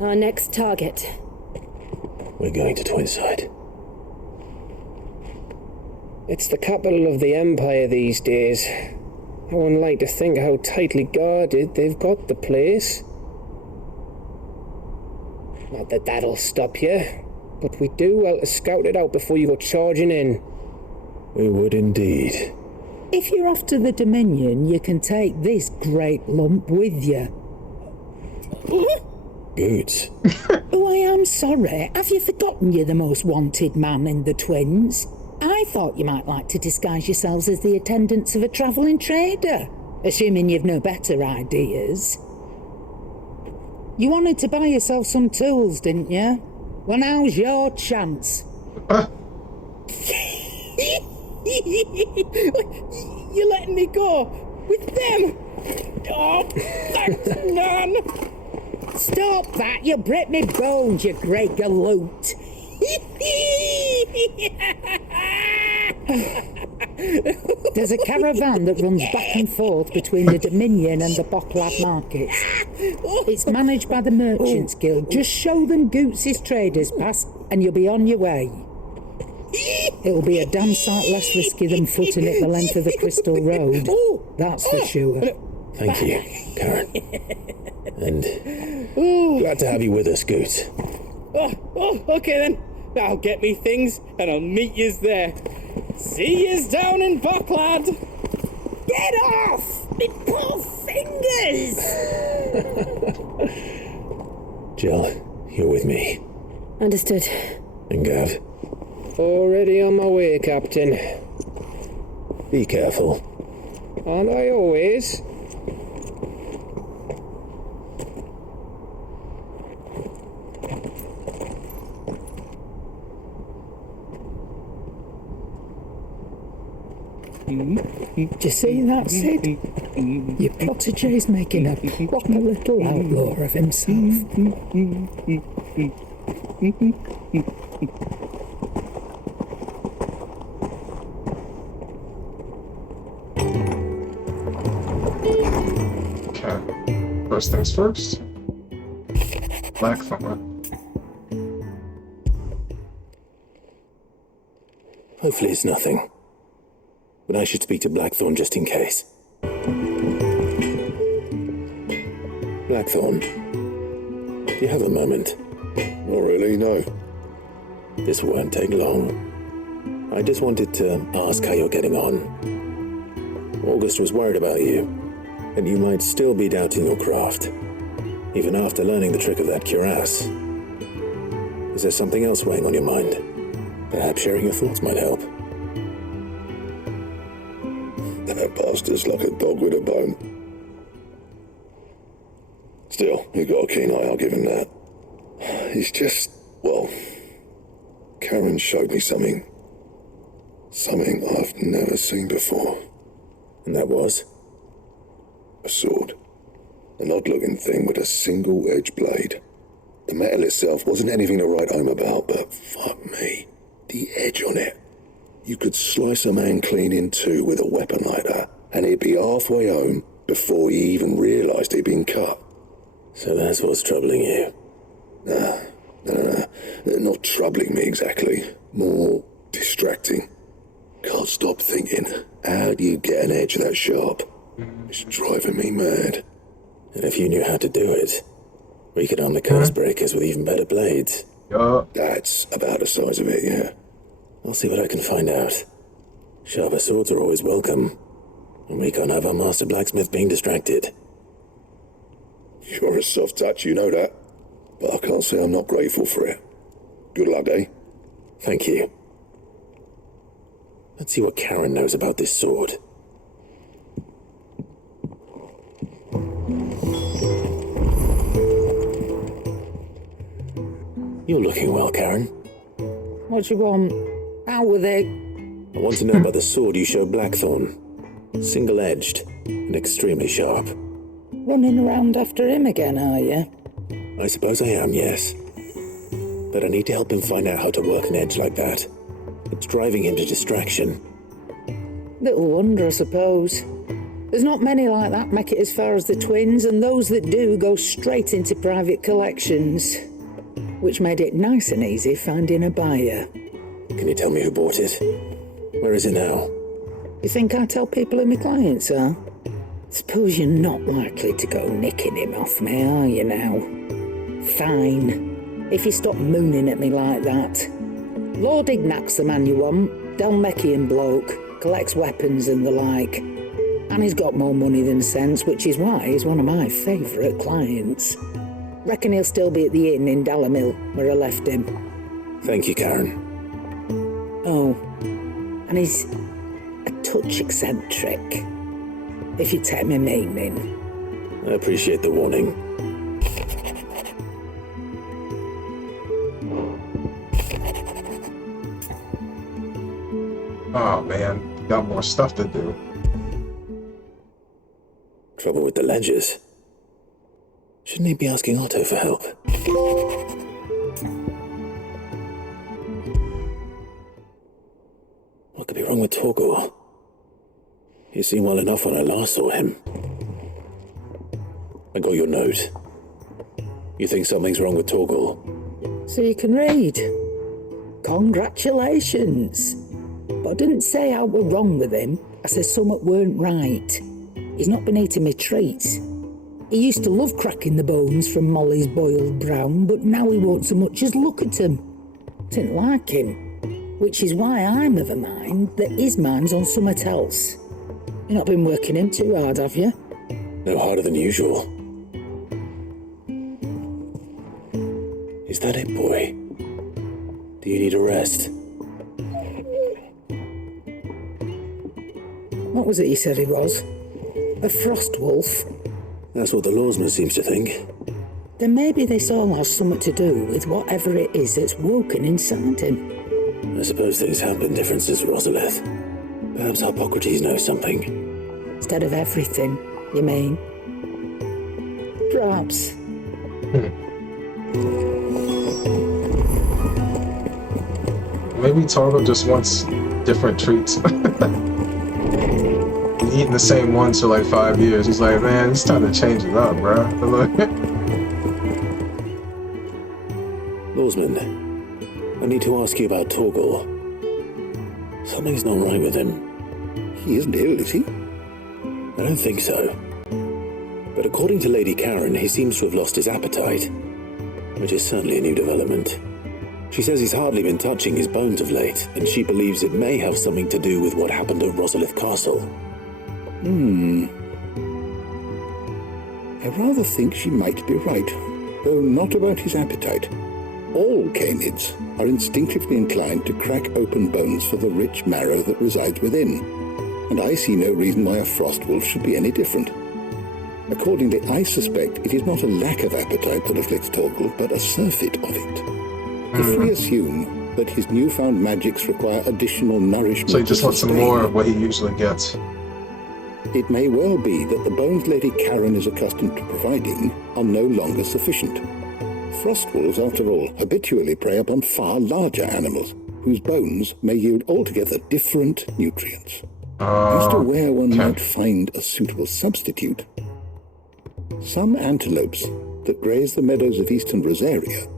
Our next target. We're going to Twinside. It's the capital of the Empire these days. I wouldn't like to think how tightly guarded they've got the place. Not that that'll stop you, but we do well to scout it out before you go charging in. We would indeed. If you're off to the Dominion, you can take this great lump with you. Boots. Oh, I am sorry. Have you forgotten you're the most wanted man in the Twins? I thought you might like to disguise yourselves as the attendants of a travelling trader, assuming you've no better ideas. You wanted to buy yourself some tools, didn't you? Well, now's your chance. You're letting me go with them? Oh, thanks, man. Stop that! You'll break me bones, you great galoot. There's a caravan that runs back and forth between the Dominion and the Bocklad markets. It's managed by the Merchants Guild. Just show them Goots' traders pass and you'll be on your way. It'll be a damn sight less risky than footing it the length of the Crystal Road. That's for sure. Thank you, Karen. And glad to have you with us, Goot. Okay then. I'll get me things and I'll meet yous there. See yous down in Bocklad. Get off! Me poor fingers! Jill, you're with me. Understood. And Gav? Already on my way, Captain. Be careful. Aren't I always? Do you see that, Sid? Your protégé's making a proper little outlaw of himself. Okay. First things first. Blackthorn. Hopefully it's nothing. But I should speak to Blackthorn just in case. Blackthorn, do you have a moment? Not really, no. This won't take long. I just wanted to ask how you're getting on. August was worried about you, and you might still be doubting your craft, even after learning the trick of that cuirass. Is there something else weighing on your mind? Perhaps sharing your thoughts might help. That bastard's like a dog with a bone. Still, you got a keen eye, I'll give him that. He's just, well, Karen showed me something. Something I've never seen before. And that was? A sword. An odd-looking thing with a single-edged blade. The metal itself wasn't anything to write home about, but fuck me, the edge on it. You could slice a man clean in two with a weapon like that, and he'd be halfway home before he even realised he'd been cut. So that's what's troubling you? No. Not troubling me exactly. More distracting. Can't stop thinking, how do you get an edge that sharp? It's driving me mad. And if you knew how to do it, we could arm the curse breakers with even better blades. That's about the size of it, yeah. I'll see what I can find out. Sharper swords are always welcome, and we can't have our master blacksmith being distracted. You're a soft touch, you know that. But I can't say I'm not grateful for it. Good luck, eh? Thank you. Let's see what Karen knows about this sword. You're looking well, Karen. What do you want? Out with it. I want to know about the sword you showed Blackthorn. Single-edged and extremely sharp. Running around after him again, are you? I suppose I am, yes. But I need to help him find out how to work an edge like that. It's driving him to distraction. Little wonder, I suppose. There's not many like that make it as far as the twins, and those that do go straight into private collections. Which made it nice and easy finding a buyer. Can you tell me who bought it? Where is it now? You think I tell people who my clients are? Suppose you're not likely to go nicking him off me, are you now? Fine. If you stop mooning at me like that. Lord Ignat's the man you want. Dalmekian bloke. Collects weapons and the like. And he's got more money than sense, which is why he's one of my favourite clients. Reckon he'll still be at the inn in Dalamil, where I left him. Thank you, Karen. Oh, and he's a touch eccentric, if you take my meaning. I appreciate the warning. Oh man, got more stuff to do. Trouble with the ledgers. Shouldn't he be asking Otto for help? What could be wrong with Torgor? He seemed well enough when I last saw him. I got your note. You think something's wrong with Torgor? So you can read. Congratulations. But I didn't say how we're wrong with him. I said something weren't right. He's not been eating my treats. He used to love cracking the bones from Molly's boiled brown, but now he won't so much as look at him. Didn't like him. Which is why I'm of a mind that his mind's on something else. You've not been working him too hard, have you? No harder than usual. Is that it, boy? Do you need a rest? What was it he said he was? A frost wolf? That's what the lawsman seems to think. Then maybe this all has something to do with whatever it is that's woken inside him. I suppose things have been different since Rosalith. Perhaps Hippocrates knows something. Instead of everything, you mean? Perhaps. Maybe Torgo just wants different treats. Eating the same ones for like 5 years. He's like, man, it's time to change it up, bro. Lawsman, I need to ask you about Torgor. Something's not right with him. He isn't ill, is he? I don't think so. But according to Lady Karen, he seems to have lost his appetite, which is certainly a new development. She says he's hardly been touching his bones of late, and she believes it may have something to do with what happened at Rosalith Castle. I rather think she might be right, though not about his appetite. All canids are instinctively inclined to crack open bones for the rich marrow that resides within, and I see no reason why a frost wolf should be any different. Accordingly, I suspect it is not a lack of appetite that afflicts Torgor, but a surfeit of it. If we assume that his newfound magics require additional nourishment... So he just wants some more of what he usually gets. It may well be that the bones Lady Karen is accustomed to providing are no longer sufficient. Frost wolves, after all, habitually prey upon far larger animals, whose bones may yield altogether different nutrients. As to where one might find a suitable substitute, some antelopes that graze the meadows of eastern Rosaria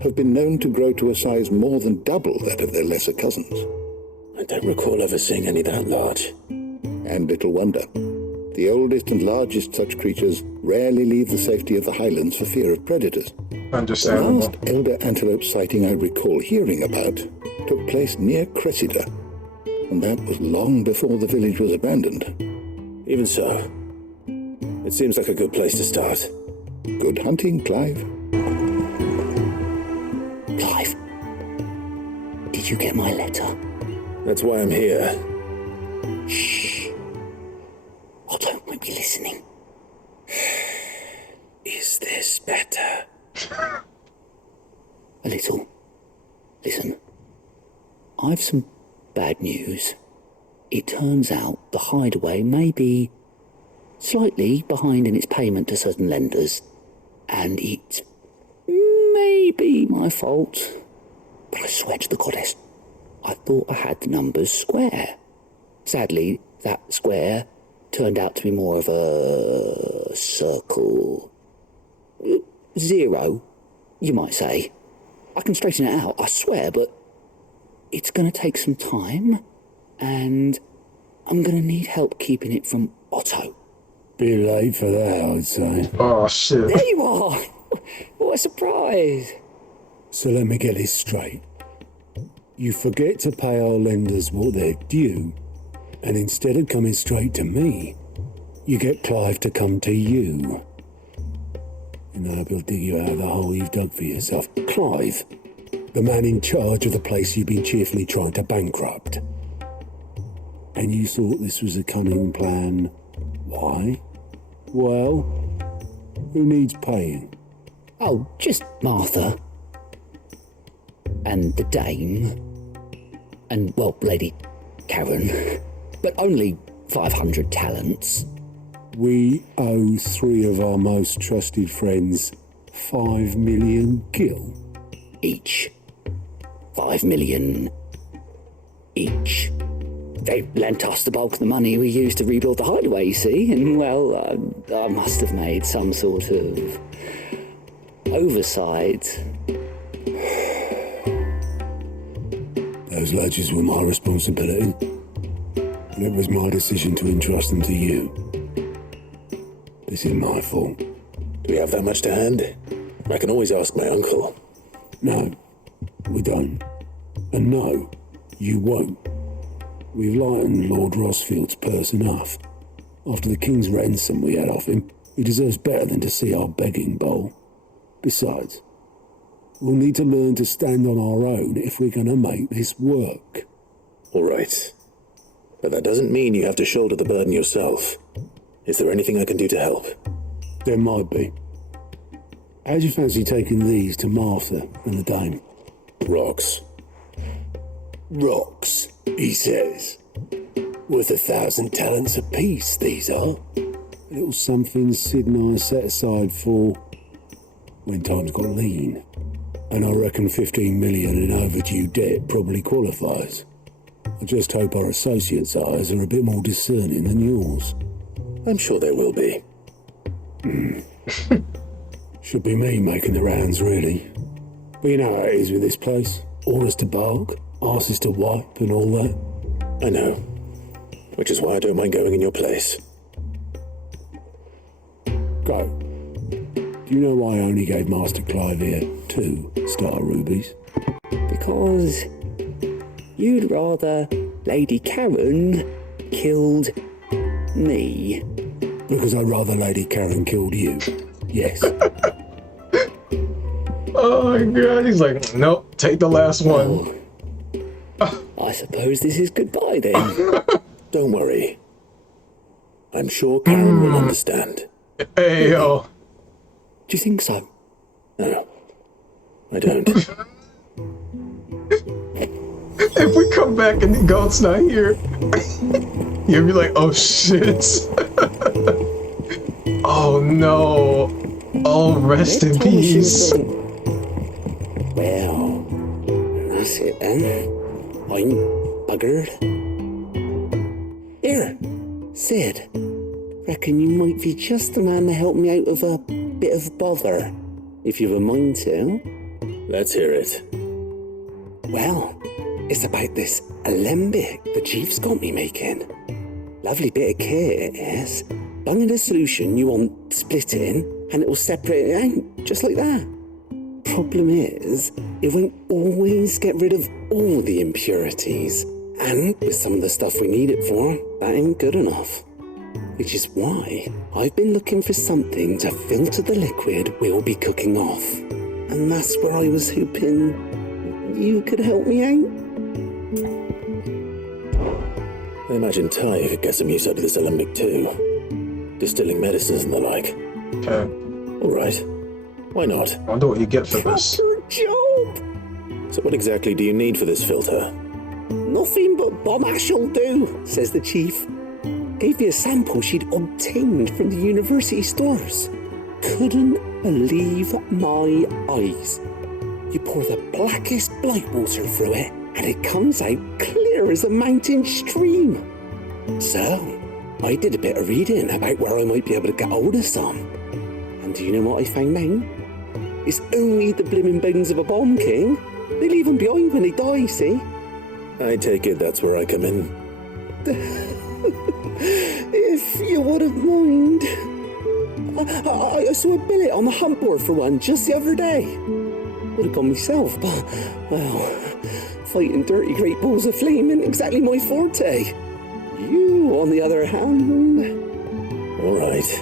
have been known to grow to a size more than double that of their lesser cousins. I don't recall ever seeing any that large. And little wonder. The oldest and largest such creatures rarely leave the safety of the highlands for fear of predators. Understandable. The last elder antelope sighting I recall hearing about took place near Cressida, and that was long before the village was abandoned. Even so, it seems like a good place to start. Good hunting, Clive. Clive, did you get my letter? That's why I'm here. Shh. Otto might be listening. Is this better? A little. Listen. I've some bad news. It turns out the Hideaway may be slightly behind in its payment to certain lenders, and it may be my fault. But I swear to the goddess, I thought I had the numbers square. Sadly, that square turned out to be more of a circle. 0, you might say. I can straighten it out, I swear, but it's going to take some time, and I'm going to need help keeping it from Otto. Bit late for that, I'd say. Oh, shit. There you are! What a surprise! So let me get this straight. You forget to pay our lenders what they're due, and instead of coming straight to me, you get Clive to come to you. And I hope he'll dig you out of the hole you've dug for yourself. Clive, the man in charge of the place you've been cheerfully trying to bankrupt. And you thought this was a cunning plan. Why? Well, who needs paying? Oh, just Martha. And the Dame. And, well, Lady Karen. But only 500 talents. We owe 3 of our most trusted friends 5 million gil. Each. 5 million each. They lent us the bulk of the money we used to rebuild the Hideaway, you see, and, well, I must have made some sort of oversight. Those ledgers were my responsibility, and it was my decision to entrust them to you. This is my fault. Do we have that much to hand? I can always ask my uncle. No, we don't. And no, you won't. We've lightened Lord Rossfield's purse enough. After the king's ransom we had off him, he deserves better than to see our begging bowl. Besides, we'll need to learn to stand on our own if we're going to make this work. All right. But that doesn't mean you have to shoulder the burden yourself. Is there anything I can do to help? There might be. How'd you fancy taking these to Martha and the Dame? Rocks. Rocks, he says. Worth 1,000 talents apiece, these are. A little something Sid and I set aside for when times got lean. And I reckon 15 million in overdue debt probably qualifies. I just hope our associates' eyes are a bit more discerning than yours. I'm sure there will be. Should be me making the rounds, really. But you know how it is with this place. Orders to bark, asses to wipe, and all that. I know. Which is why I don't mind going in your place. Go. Do you know why I only gave Master Clive here 2 star rubies? Because you'd rather Lady Karen killed me. Because I'd rather Lady Karen killed you. Yes. Oh my god, he's like, nope, take the last one. I suppose this is goodbye then. Don't worry. I'm sure Karen will understand. Hey, yo. Do you think so? No, I don't. If we come back and the goat's not here, you'll be like, oh shit. Oh no. Oh, rest in peace. Well, that's it then. I'm buggered. Here, Sid. Reckon you might be just the man to help me out of a bit of bother, if you've a mind to. Let's hear it. Well, it's about this alembic the chief's got me making. Lovely bit of kit it is. Bung in a solution you want splitting, and it will separate it out, just like that. Problem is, it won't always get rid of all the impurities. And with some of the stuff we need it for, that ain't good enough. Which is why I've been looking for something to filter the liquid we'll be cooking off. And that's where I was hoping you could help me out. I imagine Tyre could get some use out of this alembic too. Distilling medicines and the like. Okay. Alright. Why not? I wonder what you get for this. Job! So what exactly do you need for this filter? Nothing but bomb ash'll do, says the chief. Gave me a sample she'd obtained from the university stores. Couldn't believe my eyes. You pour the blackest blight water through it, and it comes out clear as a mountain stream. So, I did a bit of reading about where I might be able to get hold of some. And do you know what I found out? It's only the blimmin' bones of a bomb king. They leave them behind when they die, see? I take it that's where I come in. If you wouldn't mind. I saw a billet on the hunt board for one just the other day. Would have gone myself, but, well, fighting dirty great balls of flame isn't exactly my forte. You, on the other hand... Alright.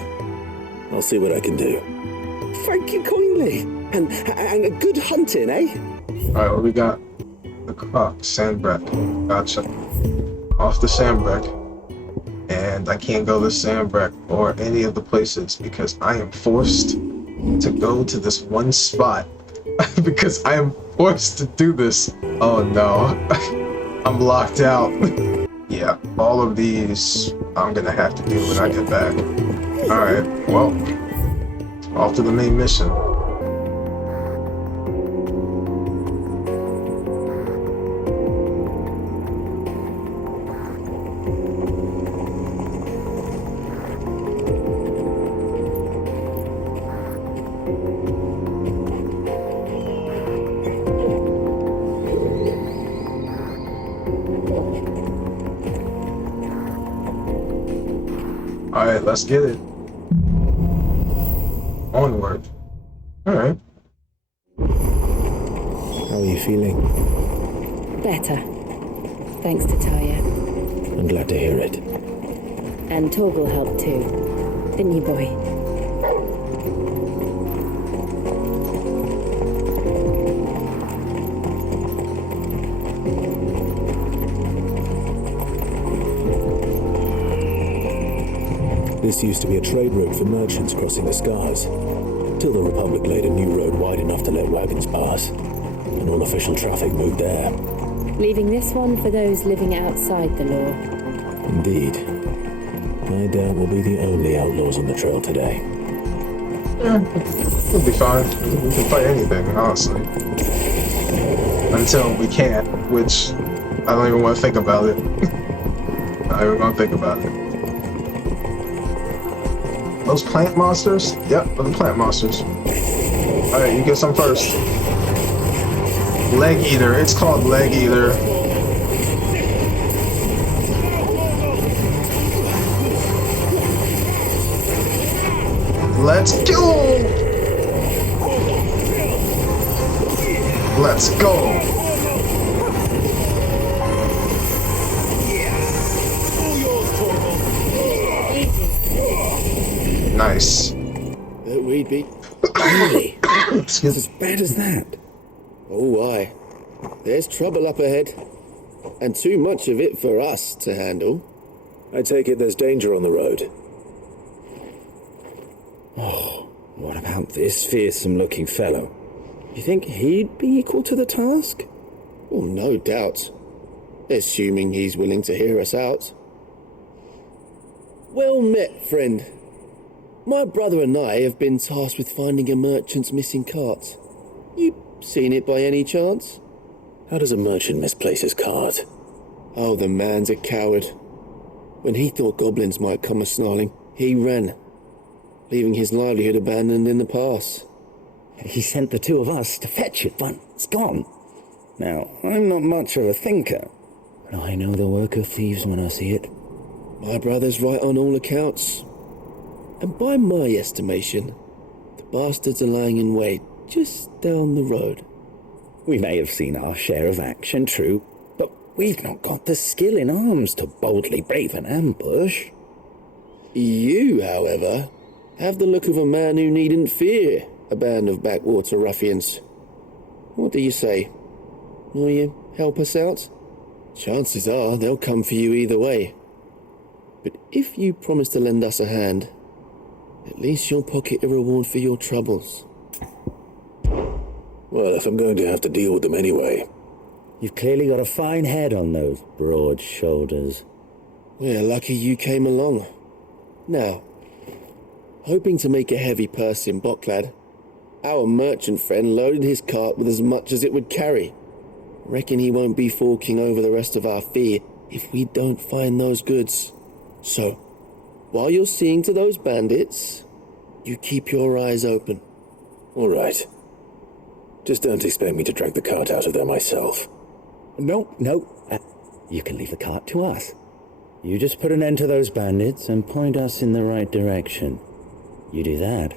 I'll see what I can do. Thank you kindly. And good hunting, eh? Alright, what we got? The clock, Sandbreck. Gotcha. Off the Sandbreck. And I can't go to Sandbreck or any of the places because I am forced to go to this one spot. Because I am forced to do this. Oh no. I'm locked out. Yeah, all of these I'm gonna have to do when I get back. Alright, well, off to the main mission. Alright, let's get it. Onward. Alright. How are you feeling? Better. Thanks to Tyre. I'm glad to hear it. And Torgal helped too. Didn't you, boy? This used to be a trade route for merchants crossing the Scars, till the Republic laid a new road wide enough to let wagons pass, and all official traffic moved there. Leaving this one for those living outside the law. Indeed. I doubt we'll be the only outlaws on the trail today. Yeah, we'll be fine. We can fight anything, honestly. Until we can't, which I don't even want to think about it. I don't even want to think about it. Those plant monsters? Yep, those are plant monsters. Alright, you get some first. Leg Eater, it's called Leg Eater. Let's go! Let's go! Nice. We'd be... Really? It's as bad as that? Oh, aye. There's trouble up ahead. And too much of it for us to handle. I take it there's danger on the road. Oh, what about this fearsome-looking fellow? You think he'd be equal to the task? Oh, no doubt. Assuming he's willing to hear us out. Well met, friend. My brother and I have been tasked with finding a merchant's missing cart. You seen it by any chance? How does a merchant misplace his cart? Oh, the man's a coward. When he thought goblins might come a-snarling, he ran, leaving his livelihood abandoned in the pass. He sent the two of us to fetch it, but it's gone. Now, I'm not much of a thinker, but I know the work of thieves when I see it. My brother's right on all accounts. And by my estimation, the bastards are lying in wait just down the road. We may have seen our share of action, true, but we've not got the skill in arms to boldly brave an ambush. You, however, have the look of a man who needn't fear a band of backwater ruffians. What do you say? Will you help us out? Chances are they'll come for you either way, But if you promise to lend us a hand, at least you'll pocket a reward for your troubles. Well, if I'm going to have to deal with them anyway. You've clearly got a fine head on those broad shoulders. We're lucky you came along. Now, hoping to make a heavy purse in Boklad, our merchant friend loaded his cart with as much as it would carry. Reckon he won't be forking over the rest of our fee if we don't find those goods. So, while you're seeing to those bandits, you keep your eyes open. All right. Just don't expect me to drag the cart out of there myself. No. You can leave the cart to us. You just put an end to those bandits and point us in the right direction. You do that,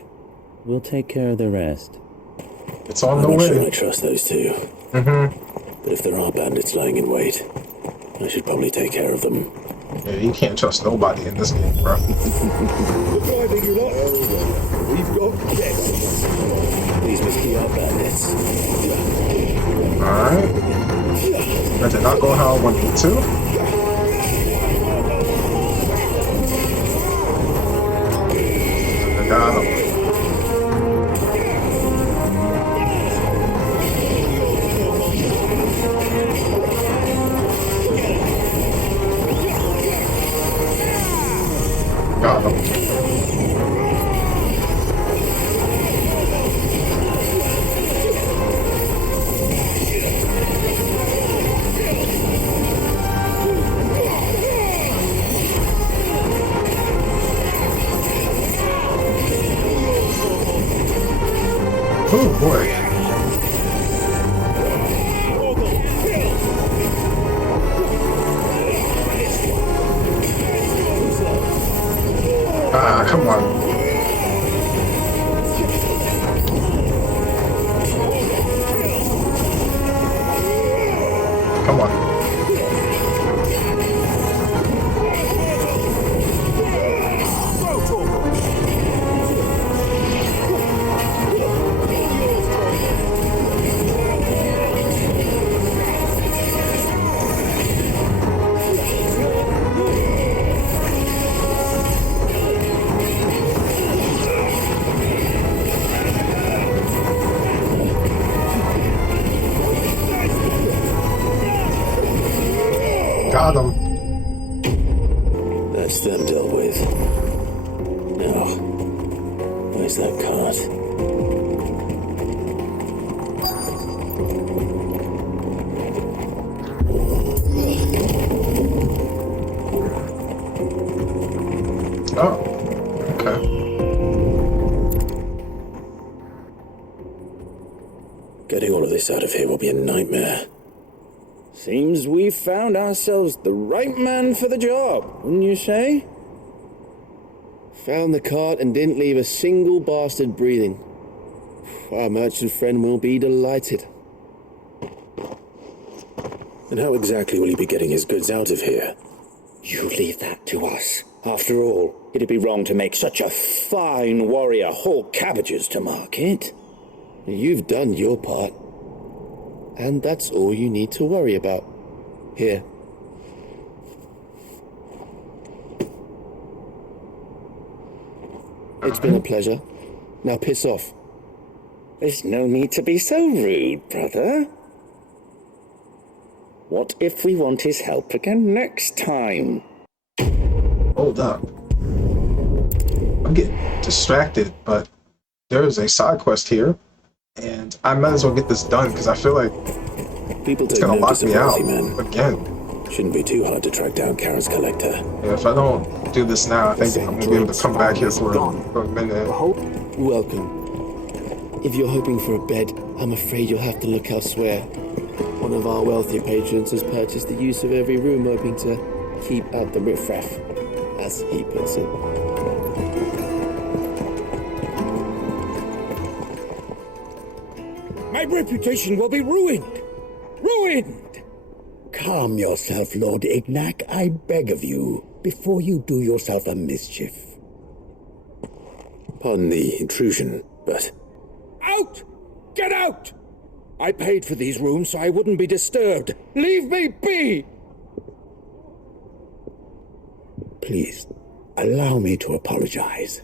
we'll take care of the rest. It's on the I'm not way. sure I trust those two. But if there are bandits lying in wait, I should probably take care of them. Yeah, you can't trust nobody in this game, bro. We've got guests. These must be our bandits. Alright. That did not go how I wanted it to. I got him. Got him. Oh boy. Ah, come on. Come on. Got him. That's them dealt with. Now, where's that cart? Oh, okay. Getting all of this out of here will be a nightmare. Seems we've found ourselves the right man for the job, wouldn't you say? Found the cart and didn't leave a single bastard breathing. Our merchant friend will be delighted. And how exactly will he be getting his goods out of here? You leave that to us. After all, it'd be wrong to make such a fine warrior haul cabbages to market. You've done your part. And that's all you need to worry about. Here. It's been a pleasure. Now piss off. There's no need to be so rude, brother. What if we want his help again next time? Hold up. I'm getting distracted, but there's a side quest here, and I might as well get this done because I feel like People it's take gonna lock notice of me out wealthy men. again. Shouldn't be too hard to track down Karen's collector. Yeah, if I don't do this now, I think I'm gonna be able to come back here for a minute. Welcome. If you're hoping for a bed, I'm afraid you'll have to look elsewhere. One of our wealthier patrons has purchased the use of every room, hoping to keep out the riffraff, as he puts it. My reputation will be ruined! Ruined! Calm yourself, Lord Ignac, I beg of you, before you do yourself a mischief. Pardon the intrusion, but... Out! Get out! I paid for these rooms so I wouldn't be disturbed. Leave me be! Please, allow me to apologize.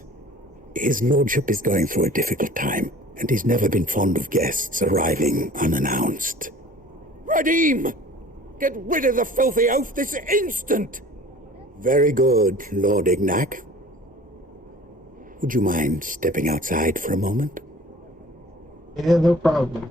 His lordship is going through a difficult time, and he's never been fond of guests arriving unannounced. Radim! Get rid of the filthy oaf this instant! Very good, Lord Ignac. Would you mind stepping outside for a moment? Yeah, no problem.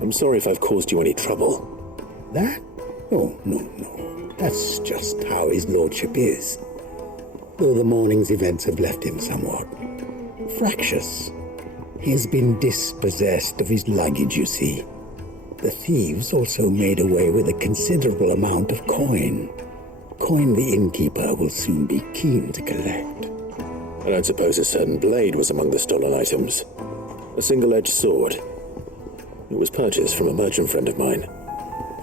I'm sorry if I've caused you any trouble. That? Oh, no. That's just how his lordship is. Though the morning's events have left him somewhat fractious. He has been dispossessed of his luggage, you see. The thieves also made away with a considerable amount of coin. Coin the innkeeper will soon be keen to collect. I don't suppose a certain blade was among the stolen items. A single-edged sword. It was purchased from a merchant friend of mine.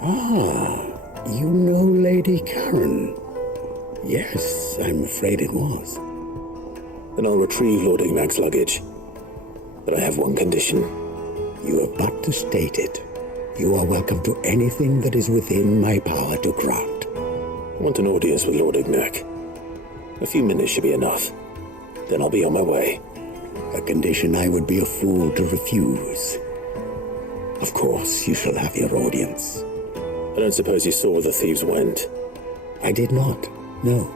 Ah, you know Lady Karen. Yes, I'm afraid it was. Then I'll retrieve Lord Ignac's luggage. But I have one condition. You have but to state it. You are welcome to anything that is within my power to grant. I want an audience with Lord Ignac. A few minutes should be enough. Then I'll be on my way. A condition I would be a fool to refuse. Of course, you shall have your audience. I don't suppose you saw where the thieves went? I did not, no.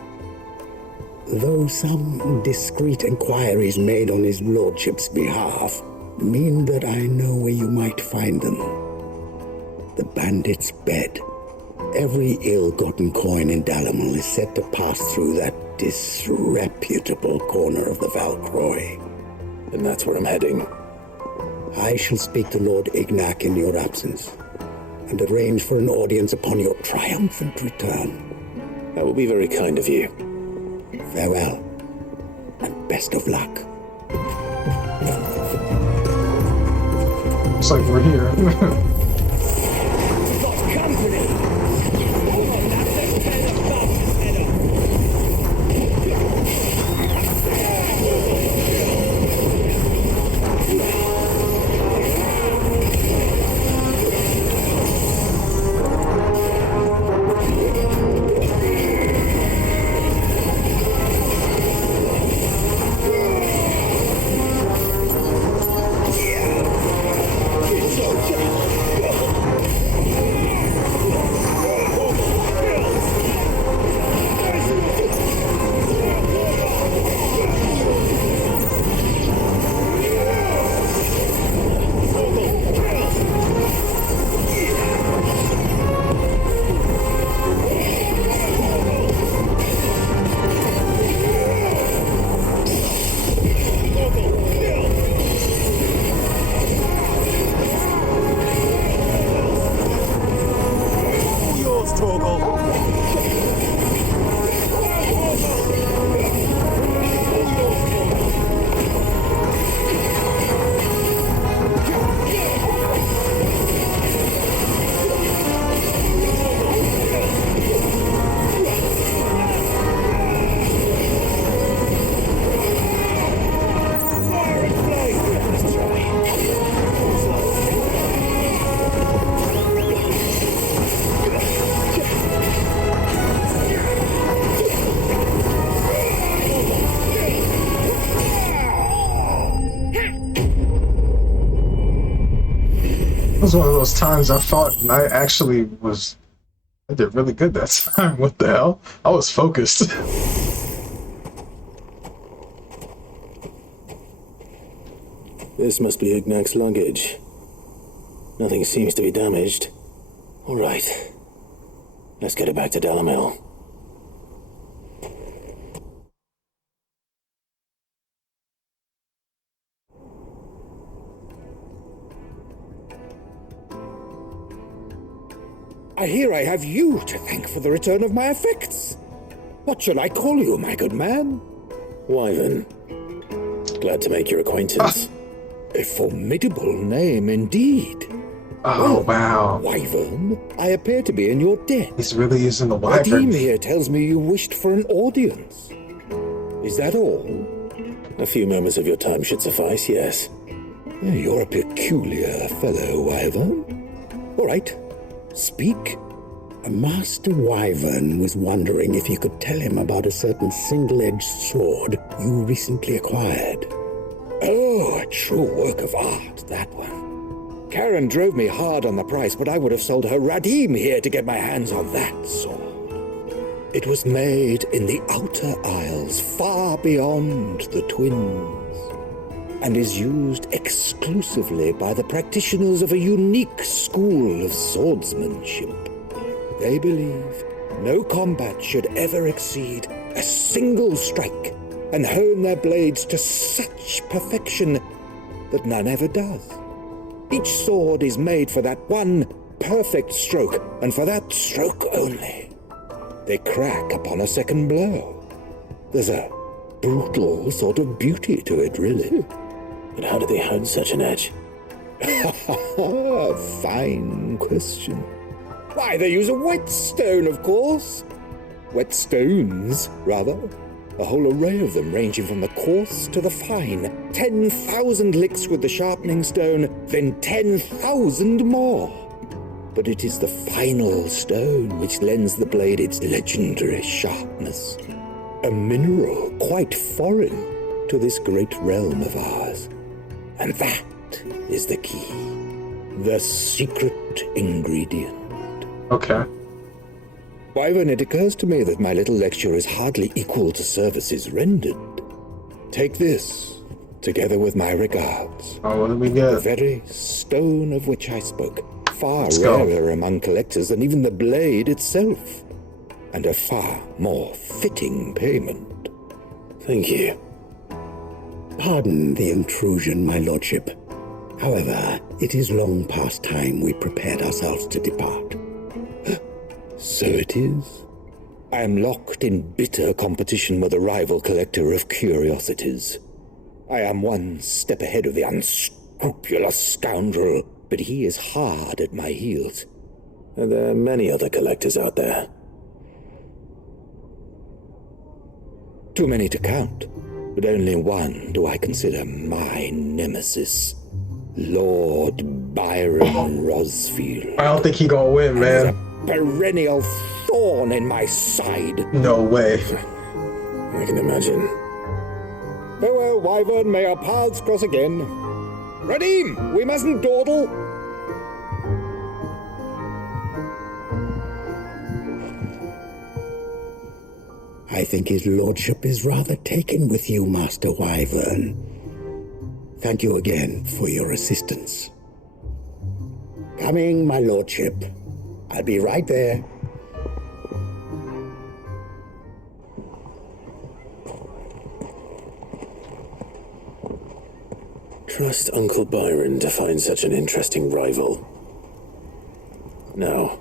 Though some discreet inquiries made on his lordship's behalf mean that I know where you might find them. The bandit's bed. Every ill-gotten coin in Dalamil is said to pass through that disreputable corner of the Valcroy. And that's where I'm heading. I shall speak to Lord Ignac in your absence, and arrange for an audience upon your triumphant return. That will be very kind of you. Farewell, and best of luck. Looks like we're here. Got company! It was one of those times I thought I did really good that time. What the hell? I was focused. This must be Ignac's luggage. Nothing seems to be damaged. All right. Let's get it back to Dalamil. I hear I have you to thank for the return of my effects. What shall I call you, my good man? Wyvern. Glad to make your acquaintance. A formidable name indeed. Oh, wow. Wyvern, I appear to be in your debt. He's really using the wyvern. Radim here tells me you wished for an audience. Is that all? A few moments of your time should suffice, yes. You're a peculiar fellow, Wyvern. All right, speak. Master Wyvern was wondering if you could tell him about a certain single-edged sword you recently acquired. Oh, a true work of art, that one. Karen drove me hard on the price, but I would have sold her Radim here to get my hands on that sword. It was made in the Outer Isles, far beyond the Twins, and is used exclusively by the practitioners of a unique school of swordsmanship. They believe no combat should ever exceed a single strike and hone their blades to such perfection that none ever does. Each sword is made for that one perfect stroke, and for that stroke only. They crack upon a second blow. There's a brutal sort of beauty to it, really. But how do they hone such an edge? Fine question. Why, they use a whetstone, of course. Whetstones, rather. A whole array of them, ranging from the coarse to the fine. 10,000 licks with the sharpening stone, then 10,000 more. But it is the final stone which lends the blade its legendary sharpness. A mineral quite foreign to this great realm of ours. And that is the key. The secret ingredient. Okay. Wyvern, it occurs to me that my little lecture is hardly equal to services rendered. Take this, together with my regards. Oh, what do we get? The very stone of which I spoke. Far rarer among collectors than even the blade itself. And a far more fitting payment. Thank you. Pardon the intrusion, my lordship. However, it is long past time we prepared ourselves to depart. So it is. I am locked in bitter competition with a rival collector of curiosities. I am one step ahead of the unscrupulous scoundrel, but he is hard at my heels. And there are many other collectors out there. Too many to count, but only one do I consider my nemesis. Lord Byron Rosfield. I don't think he gonna win, man. Perennial thorn in my side. No way. I can imagine. Farewell, Wyvern, may our paths cross again. Radim, we mustn't dawdle. I think his lordship is rather taken with you, Master Wyvern. Thank you again for your assistance. Coming, my lordship. I'll be right there. Trust Uncle Byron to find such an interesting rival. Now,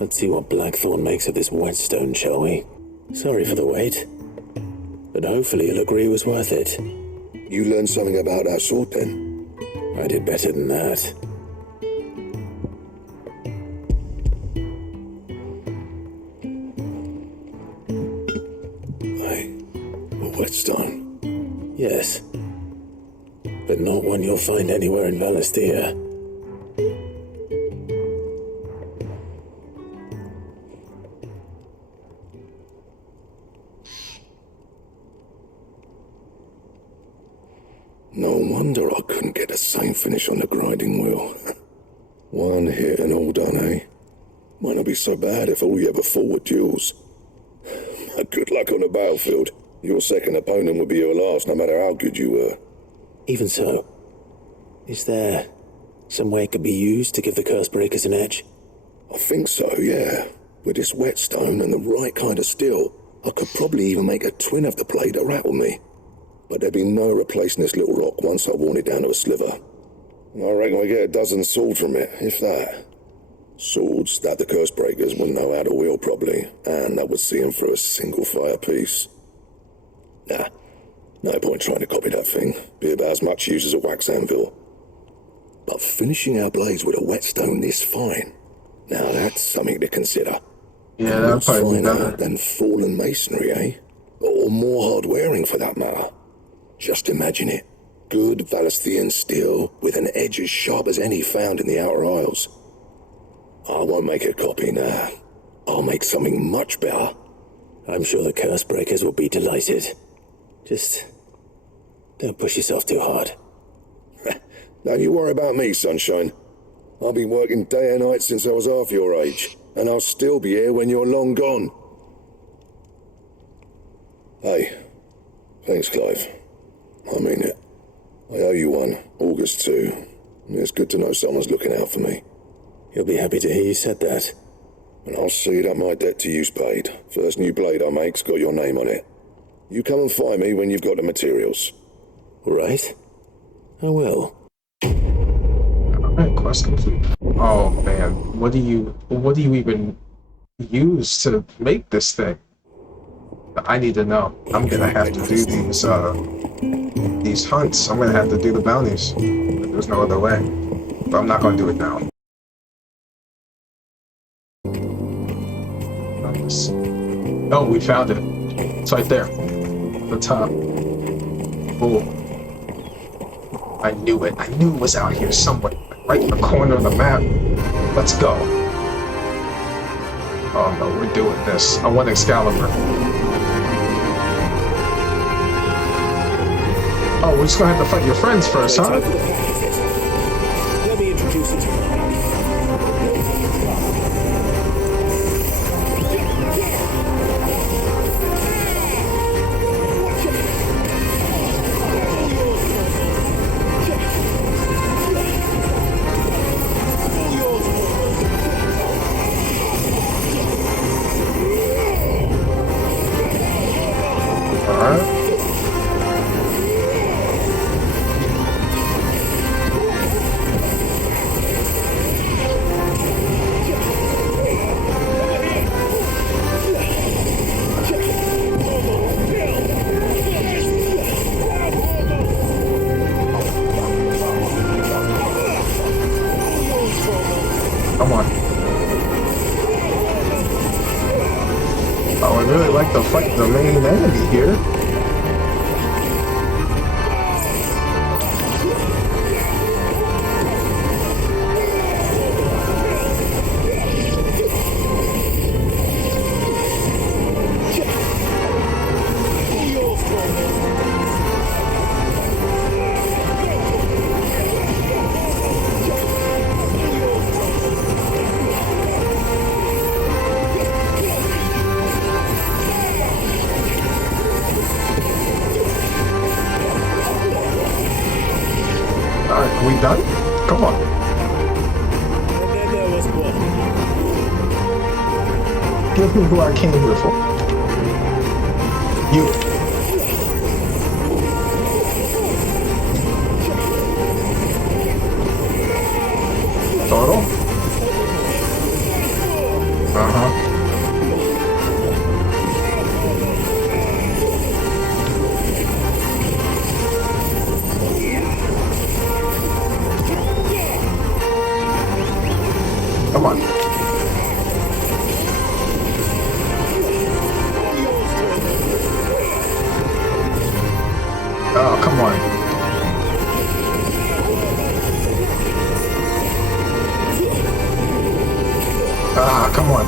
let's see what Blackthorn makes of this whetstone, shall we? Sorry for the wait, but hopefully you'll agree it was worth it. You learned something about that sword, then? I did better than that. A whetstone? Yes. But not one you'll find anywhere in Valestia. No wonder I couldn't get the same finish on the grinding wheel. One hit and all done, eh? Might not be so bad if all you ever fought were duels. Good luck on the battlefield. Your second opponent would be your last, no matter how good you were. Even so, is there some way it could be used to give the curse breakers an edge? I think so, yeah. With this whetstone and the right kind of steel, I could probably even make a twin of the blade to rattle me. But there'd be no replacing this little rock once I worn it down to a sliver. I reckon we get a dozen swords from it, if that. Swords that the curse breakers wouldn't know how to wield properly, and that would see them through a single fire piece. Nah, no point trying to copy that thing. Be about as much use as a wax anvil. But finishing our blades with a whetstone this fine, now that's something to consider. Yeah, that's probably better than fallen masonry, eh? Or more hard wearing for that matter. Just imagine it. Good Valesthian steel with an edge as sharp as any found in the Outer Isles. I won't make a copy now. I'll make something much better. I'm sure the curse breakers will be delighted. Just don't push yourself too hard. Don't you worry about me, Sunshine. I've been working day and night since I was half your age, and I'll still be here when you're long gone. Hey, thanks, Clive. I mean it. I owe you one, August too. It's good to know someone's looking out for me. He'll be happy to hear you said that. And I'll see that my debt to you's paid. First new blade I make's got your name on it. You come and find me when you've got the materials. All right. I will. Alright, quest complete. Oh man, what do you even use to make this thing? I need to know. I'm gonna have to do these hunts. I'm gonna have to do the bounties. There's no other way. But I'm not gonna do it now. Oh, we found it. It's right there. The top. Oh. I knew it. I knew it was out here somewhere. Right in the corner of the map. Let's go. Oh no, we're doing this. I want Excalibur. Oh, we're just gonna have to fight your friends first, huh? Let me introduce you to you. Come on. Oh, I really like to fight the main enemy here. Alright, are we done? Come on. And then there was one. Give me who I came here for. You. Total? Uh-huh. Come on. Oh, come on. Ah, come on.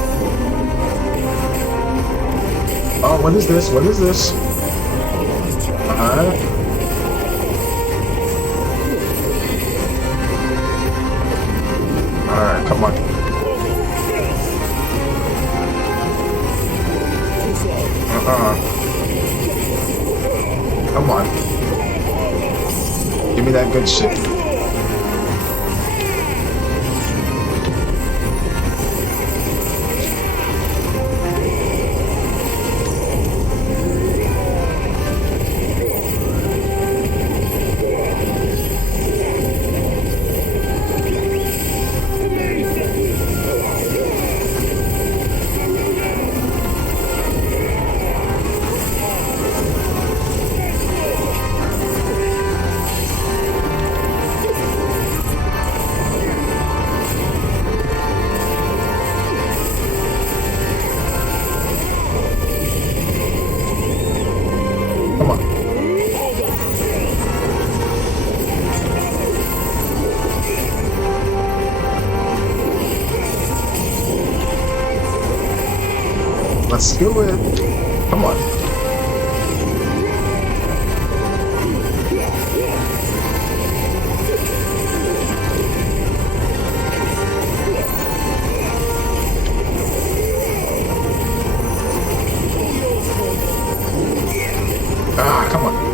Oh, what is this? What is this? Uh-huh. Alright, come on. Come on. Give me that good shit. Let's do it. Come on. Ah, come on.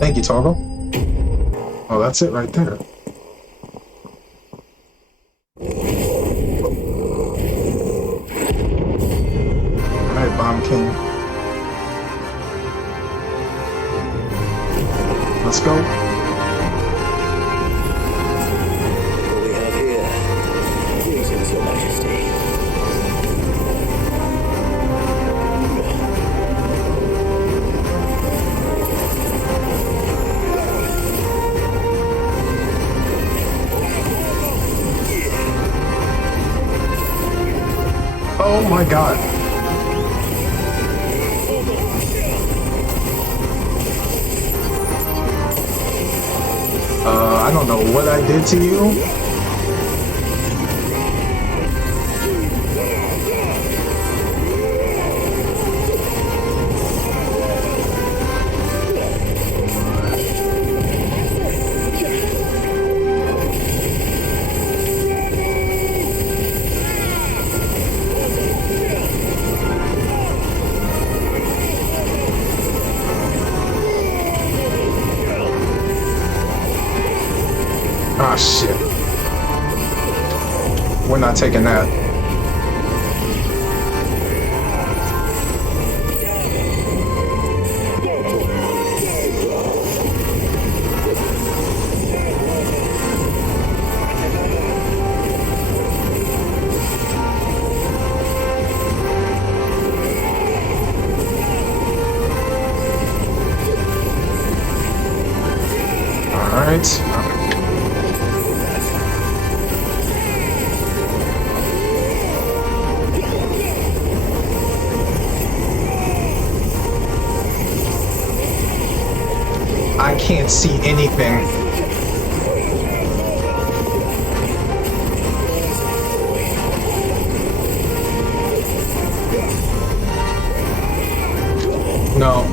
Thank you, Toggle. Oh, that's it right there. Alright, Bomb King. Let's go. What we have here? Greetings, Your Majesty. Oh my god. I don't know what I did to you. Ah, shit. We're not taking that. All right. I can't see anything. No.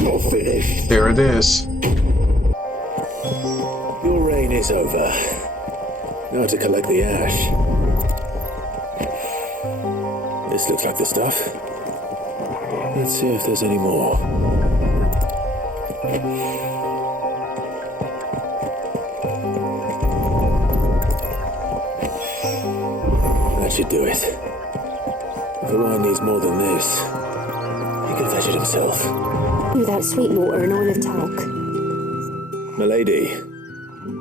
You're finished. There it is. Your reign is over. Now to collect the ash. This looks like the stuff. Let's see if there's any more. That should do it. If Orion needs more than this, he can fetch it himself. Without sweet water and oil of talc. Milady,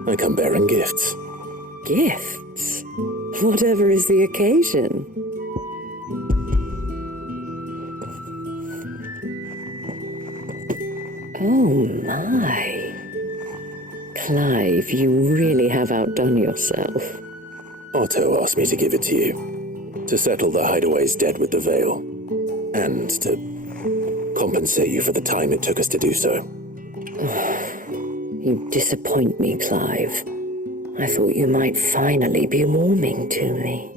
I come bearing gifts. Gifts? Whatever is the occasion. Oh my. Clive, you really have outdone yourself. Otto asked me to give it to you, to settle the Hideaway's debt with the Veil, and to compensate you for the time it took us to do so. You disappoint me, Clive. I thought you might finally be warming to me.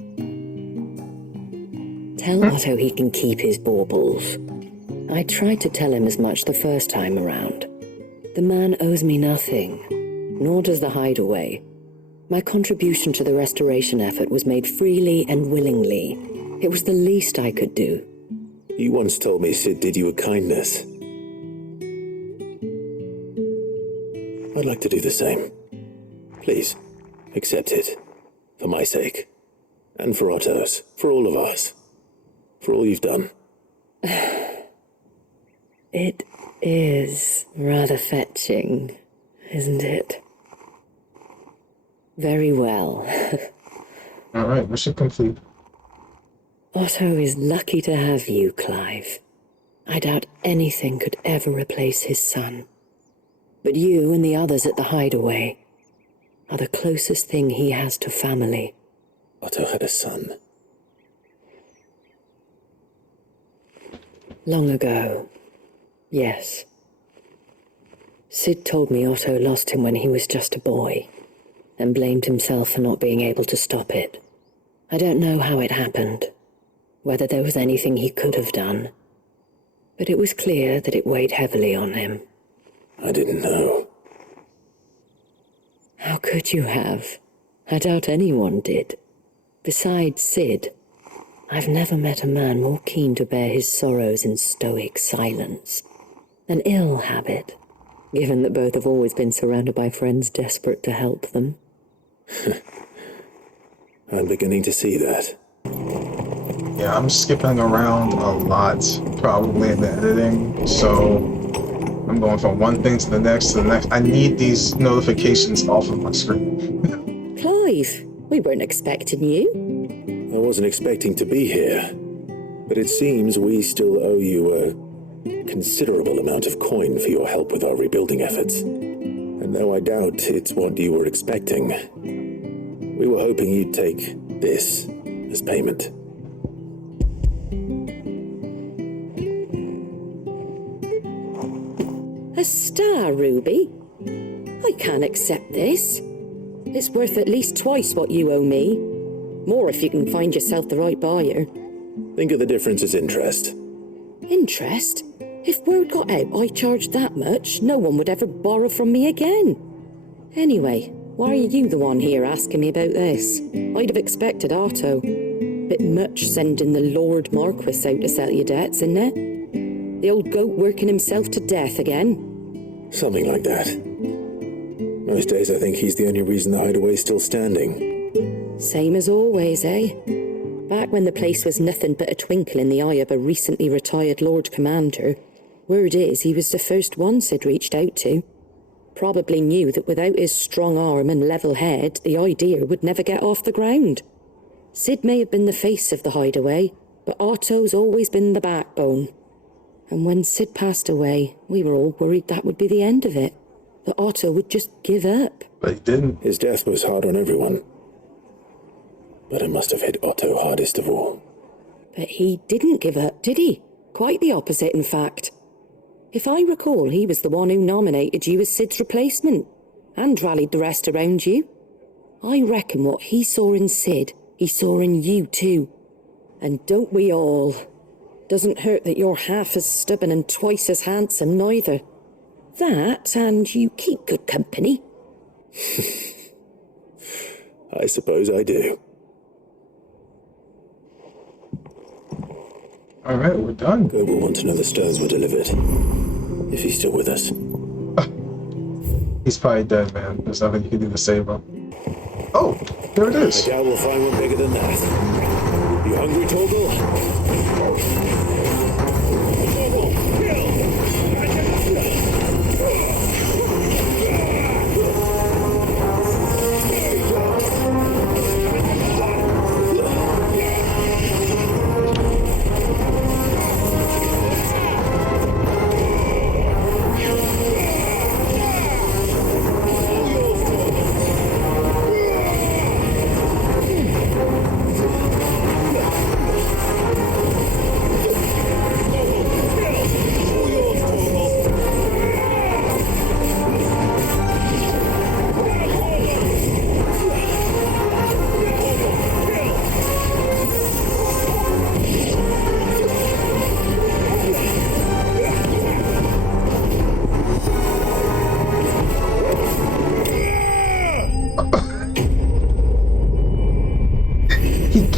Tell Otto he can keep his baubles. I tried to tell him as much the first time around. The man owes me nothing, nor does the Hideaway. My contribution to the restoration effort was made freely and willingly. It was the least I could do. You once told me Sid did you a kindness. I'd like to do the same. Please, accept it. For my sake. And for Otto's. For all of us. For all you've done. It is rather fetching, isn't it? Very well. Alright, mission complete. Otto is lucky to have you, Clive. I doubt anything could ever replace his son. But you and the others at the Hideaway are the closest thing he has to family. Otto had a son. Long ago, yes. Sid told me Otto lost him when he was just a boy, and blamed himself for not being able to stop it. I don't know how it happened, whether there was anything he could have done, but it was clear that it weighed heavily on him. I didn't know. How could you have? I doubt anyone did. Besides Sid, I've never met a man more keen to bear his sorrows in stoic silence. An ill habit, given that both have always been surrounded by friends desperate to help them. I'm beginning to see that. Yeah, I'm skipping around a lot, probably in the editing, so I'm going from one thing to the next. I need these notifications off of my screen. Clive, we weren't expecting you. I wasn't expecting to be here, but it seems we still owe you a considerable amount of coin for your help with our rebuilding efforts. And though I doubt it's what you were expecting, we were hoping you'd take this as payment. A star ruby? I can't accept this. It's worth at least twice what you owe me. More if you can find yourself the right buyer. Think of the difference as interest. Interest? If word got out I charged that much, no one would ever borrow from me again. Anyway, why are you the one here asking me about this? I'd have expected Otto. Bit much sending the Lord Marquis out to settle your debts, isn't it? The old goat working himself to death again? Something like that. Most days I think he's the only reason the Hideaway's still standing. Same as always, eh? Back when the place was nothing but a twinkle in the eye of a recently retired Lord Commander, word is he was the first one Sid reached out to. Probably knew that without his strong arm and level head, the idea would never get off the ground. Sid may have been the face of the Hideaway, but Otto's always been the backbone. And when Sid passed away, we were all worried that would be the end of it. That Otto would just give up. But he didn't. His death was hard on everyone. But it must have hit Otto hardest of all. But he didn't give up, did he? Quite the opposite, in fact. If I recall, he was the one who nominated you as Sid's replacement, and rallied the rest around you. I reckon what he saw in Sid, he saw in you too. And don't we all? Doesn't hurt that you're half as stubborn and twice as handsome, neither. That, and you keep good company. I suppose I do. Alright, we're done. Go will want to know the stones were delivered. If he's still with us. He's probably dead, man. There's nothing you can do to save him. Oh, there it is. I doubt we'll find one bigger than that. You hungry, Torgal?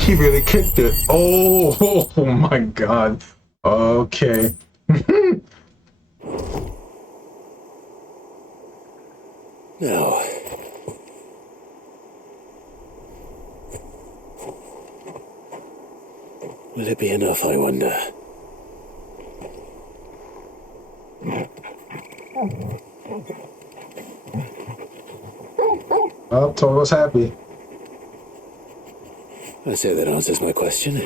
He really kicked it. Oh my god. Okay. Now. Will it be enough, I wonder? Well, Toro's happy. I say that answers my question.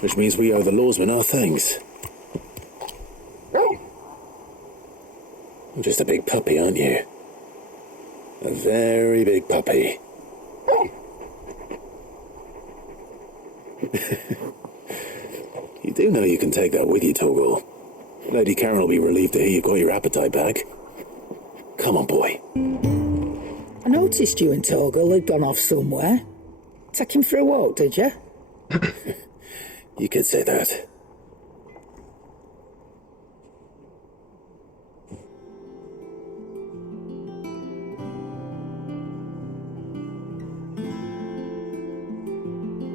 Which means we owe the lawsmen our thanks. You're just a big puppy, aren't you? A very big puppy. You do know you can take that with you, Torgal. Lady Karen will be relieved to hear you got your appetite back. Come on, boy. I noticed you and Torgal had gone off somewhere. Take him for a walk, did you? You could say that.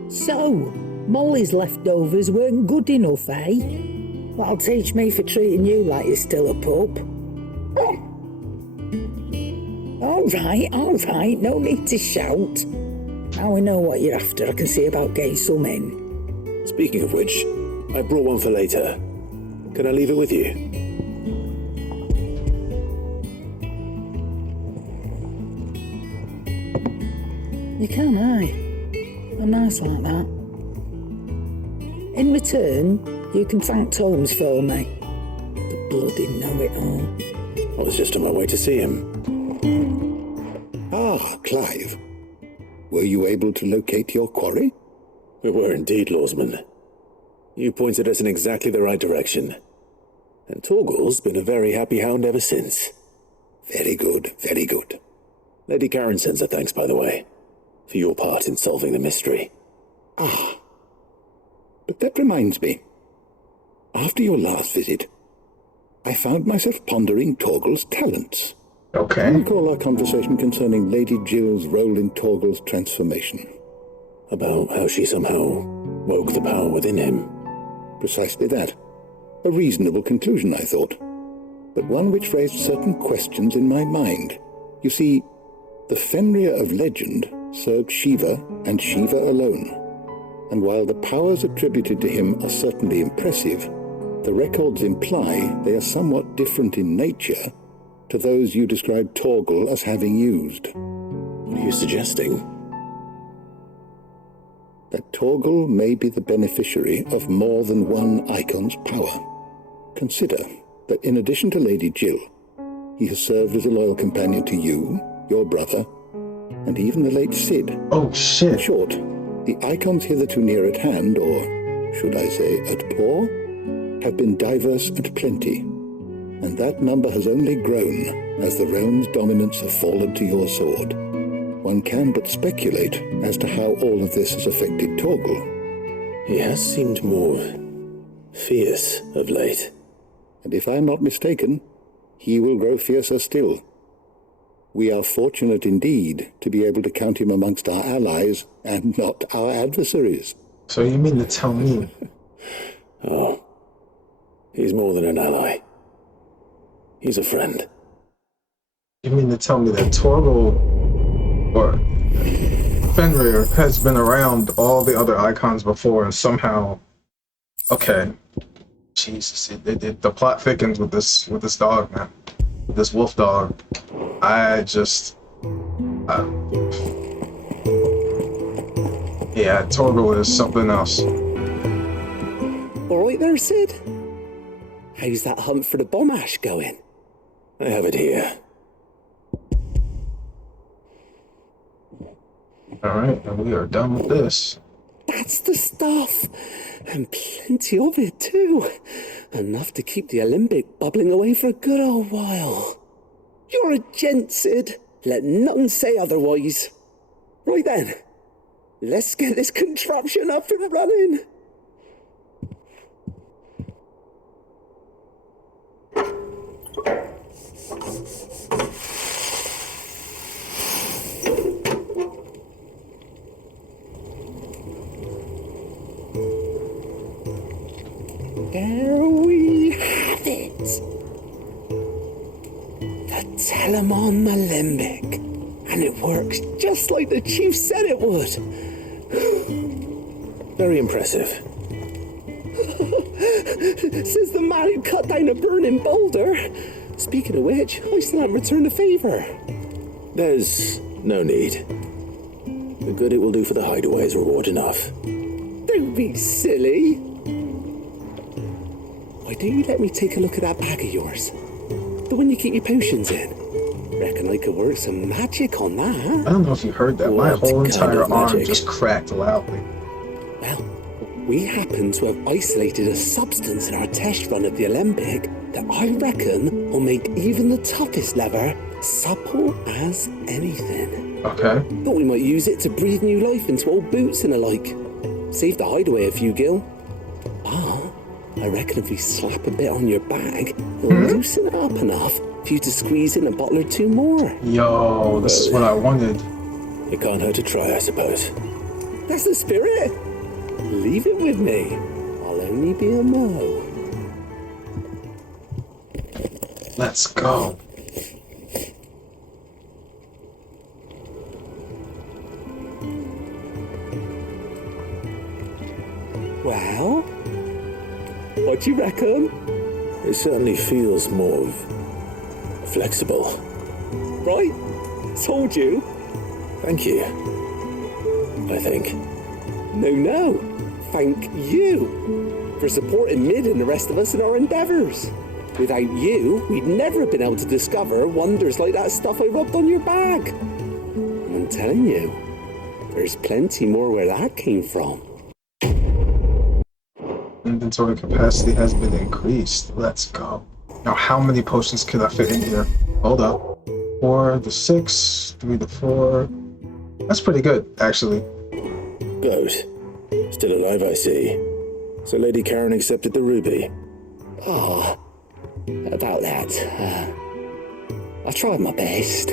So, Molly's leftovers weren't good enough, eh? That'll teach me for treating you like you're still a pup. All right, no need to shout. Now we know what you're after, I can see about getting some in. Speaking of which, I brought one for later. Can I leave it with you? You can, aye. I'm nice like that. In return, you can thank Tomes for me. The bloody know-it-all. I was just on my way to see him. Ah, Clive. Were you able to locate your quarry? We were indeed, Lawsman. You pointed us in exactly the right direction. And Torgal's been a very happy hound ever since. Very good, very good. Lady Karen sends her thanks, by the way, for your part in solving the mystery. Ah. But that reminds me. After your last visit, I found myself pondering Torgal's talents. Okay. I recall our conversation concerning Lady Jill's role in Torgal's transformation. About how she somehow woke the power within him. Precisely that. A reasonable conclusion, I thought. But one which raised certain questions in my mind. You see, the Fenrir of legend served Shiva and Shiva alone. And while the powers attributed to him are certainly impressive, the records imply they are somewhat different in nature to those you described Torgal as having used. What are you suggesting? That Torgal may be the beneficiary of more than one icon's power. Consider that in addition to Lady Jill, he has served as a loyal companion to you, your brother, and even the late Cid. Oh, shit. In short, the icons hitherto near at hand, or should I say at paw, have been diverse and plenty, and that number has only grown as the realm's dominance have fallen to your sword. One can but speculate as to how all of this has affected Torgal. He has seemed more fierce of late. And if I'm not mistaken, he will grow fiercer still. We are fortunate indeed to be able to count him amongst our allies and not our adversaries. So you mean to tell me? Oh, he's more than an ally. He's a friend. You mean to tell me that Torgal or Fenrir has been around all the other icons before and somehow... Okay. Jesus, the plot thickens with this dog, man. With this wolf dog. Yeah, Torgal is something else. All right there, Sid. How's that hunt for the bomb ash going? I have it here. Alright, and we are done with this. That's the stuff. And plenty of it, too. Enough to keep the Olympic bubbling away for a good old while. You're a gent, Sid. Let none say otherwise. Right then, let's get this contraption up and running. There we have it. The Telemon Malembic. And it works just like the chief said it would. Very impressive. Says the man who cut down a burning boulder. Speaking of which, I still haven't returned the favour. There's no need. The good it will do for the Hideaway is reward enough. Don't be silly. Why don't you let me take a look at that bag of yours? The one you keep your potions in. Reckon I could work some magic on that. I don't know if you heard that. My What whole kind entire of arm magic? just cracked loudly. Well, we happen to have isolated a substance in our test run at the Olympic that I reckon will make even the toughest lever supple as anything. Okay. Thought we might use it to breathe new life into old boots and the like. Save the Hideaway a few gil. But I reckon if we slap a bit on your bag, it'll loosen it up enough for you to squeeze in a bottle or two more. Yo, this is what I wanted. It can't hurt to try, I suppose. That's the spirit. Leave it with me. I'll only be a mo. Let's go. Well, what do you reckon? It certainly feels more flexible. Right? Told you. Thank you. I think. No. Thank you for supporting Mid and the rest of us in our endeavours. Without you, we'd never have been able to discover wonders like that stuff I rubbed on your bag. And I'm telling you, there's plenty more where that came from. Inventory capacity has been increased. Let's go. Now, how many potions could I fit in here? Hold up. 4 to 6, 3 to 4. That's pretty good, actually. Good. Still alive, I see. So Lady Karen accepted the ruby. Oh, about that. I tried my best,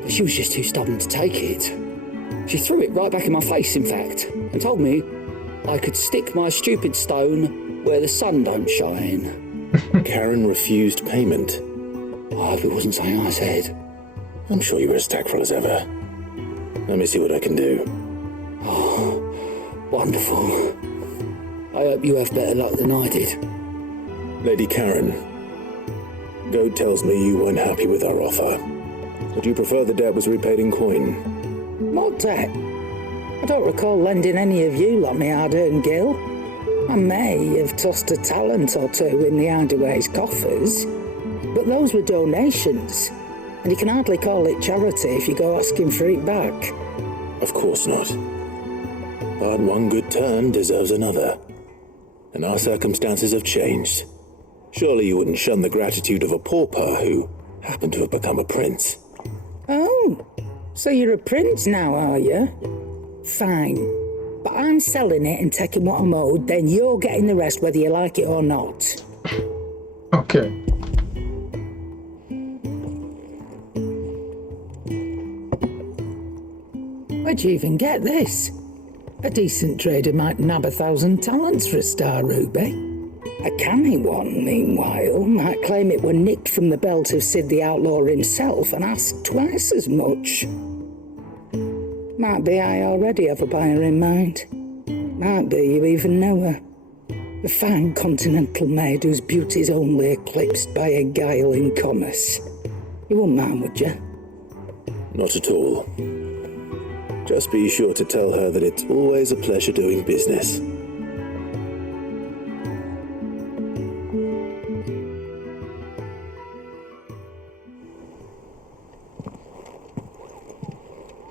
but she was just too stubborn to take it. She threw it right back in my face, in fact, and told me I could stick my stupid stone where the sun don't shine. Karen refused payment. I hope it wasn't something I said. I'm sure you were as tactful as ever. Let me see what I can do. Oh, wonderful. I hope you have better luck than I did. Lady Karen, Goat tells me you weren't happy with our offer. Would you prefer the debt was repaid in coin? What debt? I don't recall lending any of you like me hard-earned gil. I may have tossed a talent or two in the Hideaway's coffers, but those were donations, and you can hardly call it charity if you go asking for it back. Of course not. But one good turn deserves another. And our circumstances have changed. Surely you wouldn't shun the gratitude of a pauper who happened to have become a prince. Oh, so you're a prince now, are you? Fine. But I'm selling it and taking what I'm owed, then you're getting the rest whether you like it or not. Okay. Where'd you even get this? A decent trader might nab 1,000 talents for a star ruby. A canny one, meanwhile, might claim it were nicked from the belt of Sid the Outlaw himself and ask twice as much. Might be I already have a buyer in mind. Might be you even know her. A fine continental maid whose beauty's only eclipsed by a guile in commerce. You wouldn't mind, would you? Not at all. Just be sure to tell her that it's always a pleasure doing business.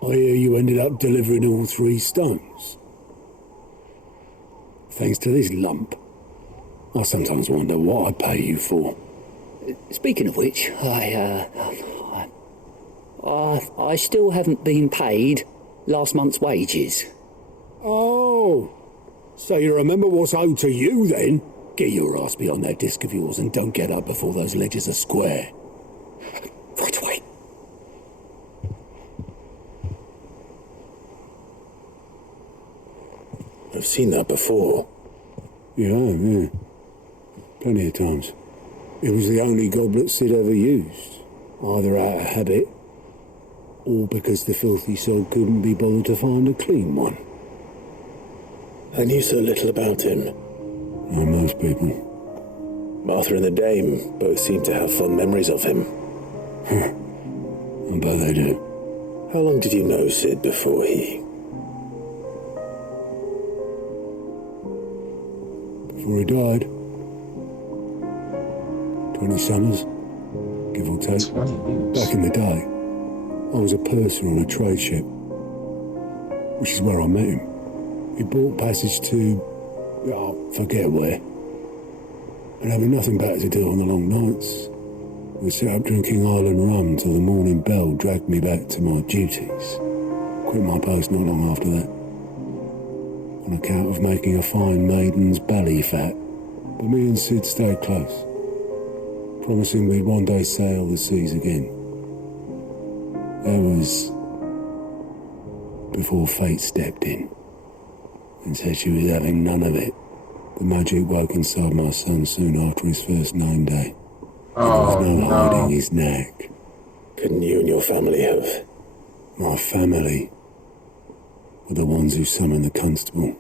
I hear you ended up delivering all 3 stones. Thanks to this lump. I sometimes wonder what I pay you for. Speaking of which, I still haven't been paid last month's wages. Oh, so you remember what's owed to you then? Get your ass beyond that disc of yours and don't get up before those ledgers are square. Right away. I've seen that before. Yeah. Plenty of times. It was the only goblet Sid ever used, either out of habit or because the filthy soul couldn't be bothered to find a clean one. I knew so little about him. Like most people. Martha and the Dame both seem to have fond memories of him. I bet they do. How long did you know Sid before he... Before he died? 20 summers. give or take. Back in the day, I was a purser on a trade ship, which is where I met him. He bought passage to, forget where. And having nothing better to do on the long nights, we sat up drinking Island rum till the morning bell dragged me back to my duties. Quit my post not long after that, on account of making a fine maiden's belly fat. But me and Sid stayed close, promising we'd one day sail the seas again. That was before fate stepped in and said she was having none of it. The magic woke inside my son soon after his first 9 day. There was no hiding his neck. Couldn't you and your family have? My family were the ones who summoned the constable.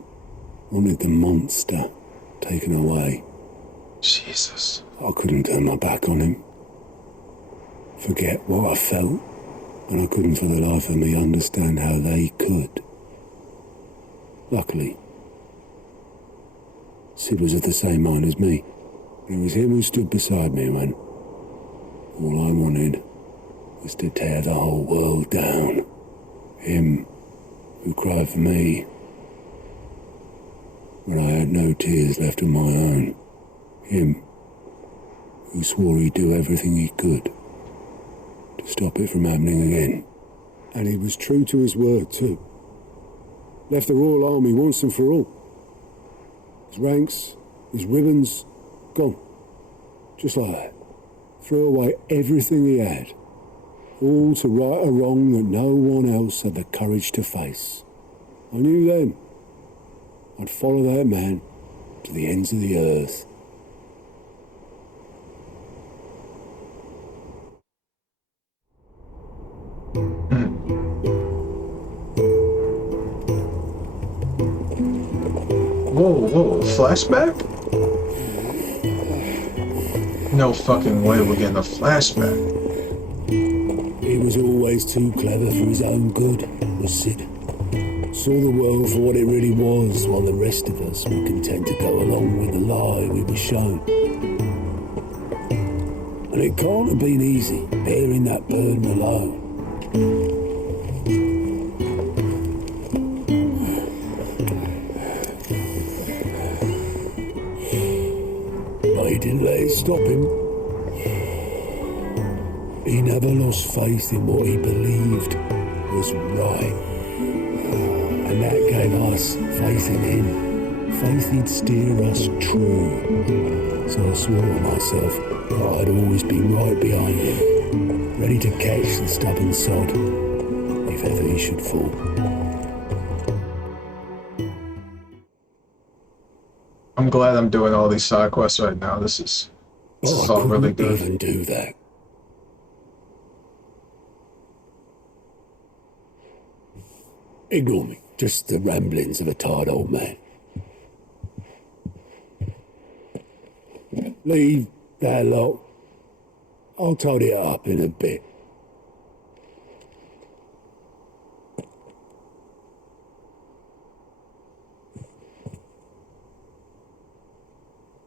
Wanted the monster taken away. Jesus. I couldn't turn my back on him. Forget what I felt, and I couldn't for the life of me understand how they could. Luckily, Sid was of the same mind as me. It was him who stood beside me when all I wanted was to tear the whole world down. Him who cried for me when I had no tears left of my own. Him who swore he'd do everything he could to stop it from happening again. And he was true to his word too. Left the Royal Army once and for all. His ranks, his ribbons, gone. Just like that. Threw away everything he had. All to right a wrong that no one else had the courage to face. I knew then I'd follow that man to the ends of the earth. Whoa, flashback? No fucking way we're getting a flashback. He was always too clever for his own good, was Sid. Saw the world for what it really was, while the rest of us were content to go along with the lie we were shown. And it can't have been easy, bearing that burden alone. But he didn't let it stop him. He never lost faith in what he believed was right. And that gave us faith in him. Faith he'd steer us true. So I swore to myself that I'd always be right behind him, ready to catch the stubborn sod if ever he should fall. I'm glad I'm doing all these side quests right now. This is all really good. Even do that. Ignore me. Just the ramblings of a tired old man. Leave that lot. I'll tidy it up in a bit.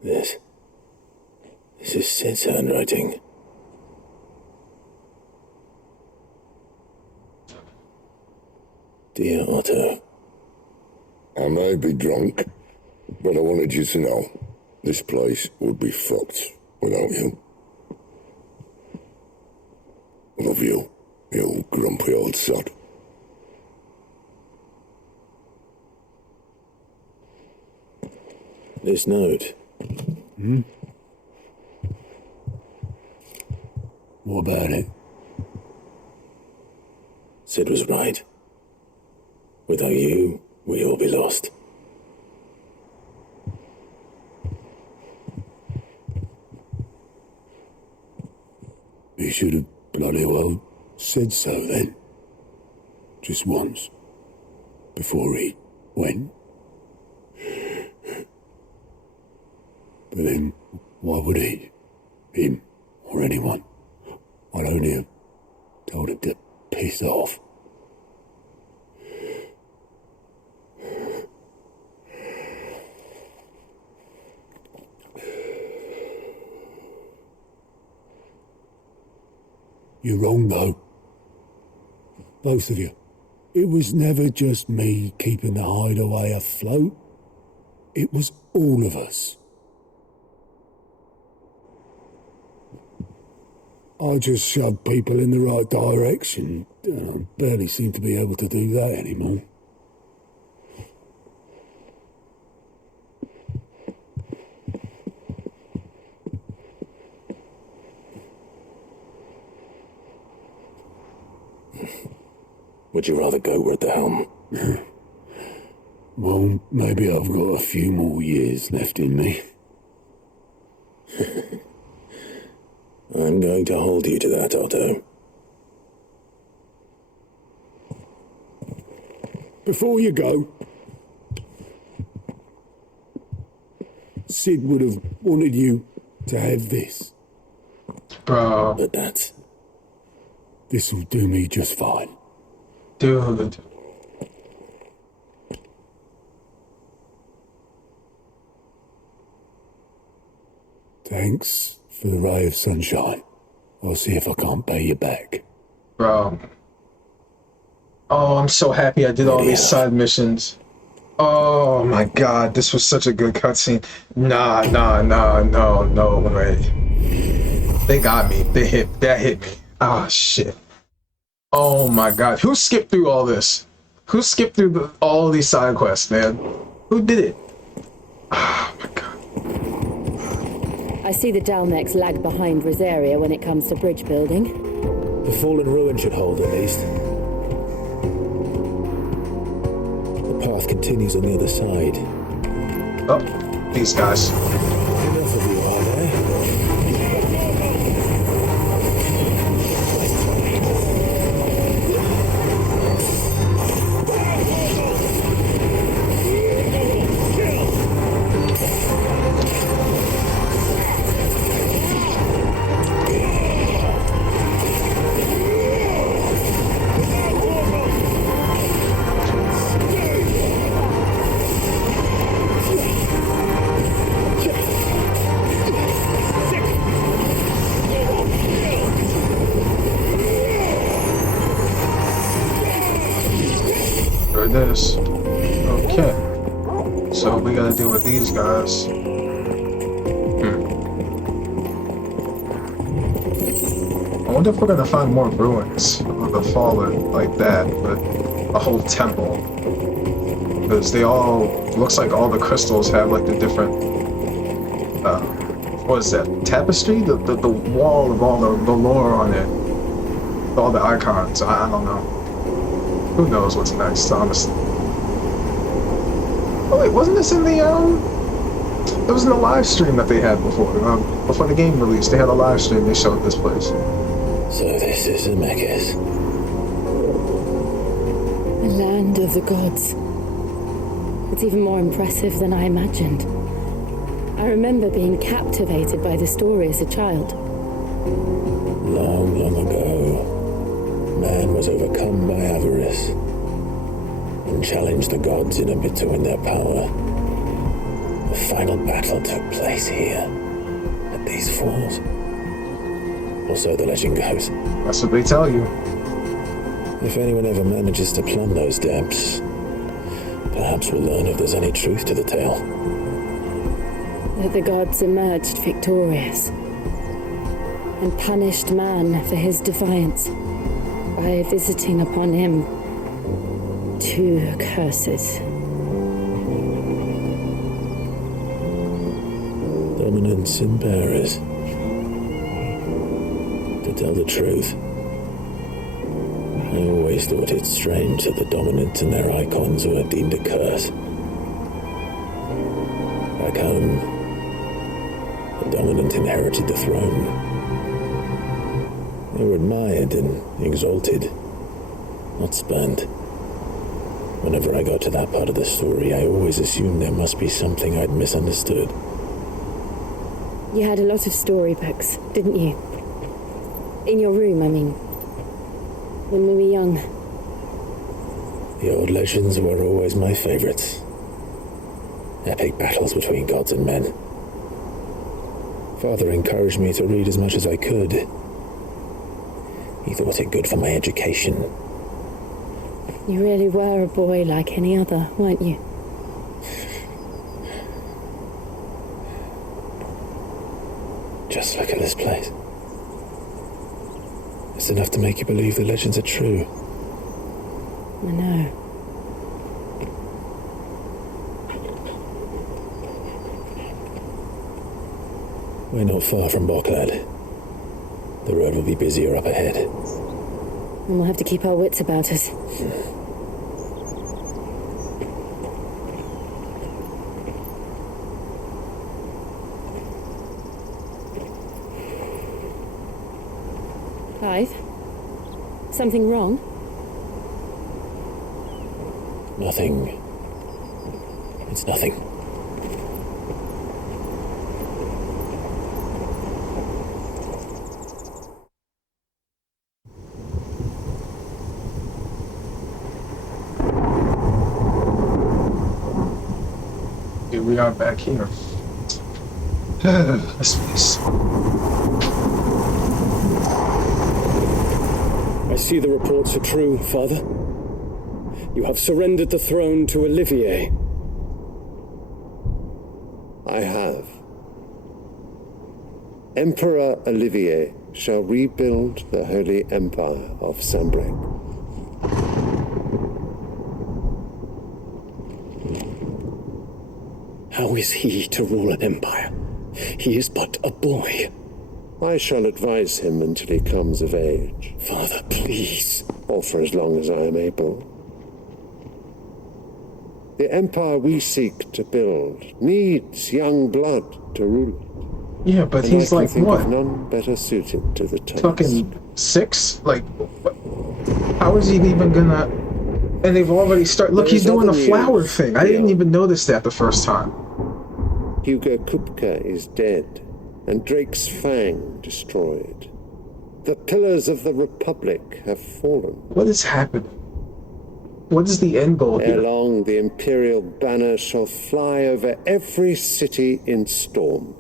This is Sid's handwriting. Dear Otto, I may be drunk, but I wanted you to know this place would be fucked without you. Love you, you grumpy old sod. This note. What about it? Sid was right. Without you, we'd all be lost. He should have bloody well said so then. Just once. Before he went. But then, why would he? Him, or anyone? I'd only have told him to piss off. You're wrong, though. Both of you. It was never just me keeping the Hideaway afloat. It was all of us. I just shoved people in the right direction. I barely seem to be able to do that anymore. Would you rather go at the helm? Well, maybe I've got a few more years left in me. I'm going to hold you to that, Otto. Before you go, Sid would have wanted you to have this. Bro. But that's... This'll do me just fine. Dude. Thanks for the ray of sunshine. I'll see if I can't pay you back. Bro. Oh, I'm so happy I did all these side missions. Oh my god, this was such a good cutscene. No way. They got me. That hit me. Oh shit. Oh my god. Who skipped through all this? Who skipped through all these side quests, man? Who did it? Oh my god. I see the Dalmex lag behind Rosaria when it comes to bridge building. The fallen ruin should hold, at least. The path continues on the other side. Oh, these guys. Enough of you, are there? This. Okay. So we gotta deal with these guys. I wonder if we're gonna find more ruins of the fallen like that, but a whole temple. Because they all, looks like all the crystals have like the different, what is that, tapestry? The wall of all the lore on it. All the icons, I don't know. Who knows what's next, honestly. Oh wait, wasn't this in the, it was in the live stream that they had before. Before the game released, they had a live stream, they showed this place. So this is Zemeckis. The land of the gods. It's even more impressive than I imagined. I remember being captivated by the story as a child. Long, long ago, man was overcome by avarice and challenged the gods in a bid to win their power. The final battle took place here, at these falls. Or so the legend goes. That's what they tell you. If anyone ever manages to plumb those depths, perhaps we'll learn if there's any truth to the tale. That the gods emerged victorious and punished man for his defiance by visiting upon him 2 curses. Dominance and bearers. To tell the truth, I always thought it strange that the dominant and their icons were deemed a curse. Back home, the dominant inherited the throne. They were admired and exalted, not spurned. Whenever I got to that part of the story, I always assumed there must be something I'd misunderstood. You had a lot of storybooks, didn't you? In your room, I mean. When we were young. The old legends were always my favorites. Epic battles between gods and men. Father encouraged me to read as much as I could. He thought it good for my education. You really were a boy like any other, weren't you? Just look at this place. It's enough to make you believe the legends are true. I know. We're not far from Boklad. The road will be busier up ahead. And we'll have to keep our wits about us. Clive? Something wrong? Nothing. It's nothing. Here we are back here. This place. I see the reports are true, Father. You have surrendered the throne to Olivier. I have. Emperor Olivier shall rebuild the Holy Empire of Sambrek. How is he to rule an empire? He is but a boy. I shall advise him until he comes of age. Father, please. Or for as long as I am able. The empire we seek to build needs young blood to rule it. Yeah, but And he's I can like, think what? of none better suited to the task. Fucking 6? Like, what? How is he even gonna... And they've already started... Look, There he's is doing the other flower news, thing. I didn't Leon. even notice that the first time. Hugo Kupka is dead, and Drake's Fang destroyed. The pillars of the Republic have fallen. What is happening? What is the end goal Ere here? long, the Imperial banner shall fly over every city in Storm.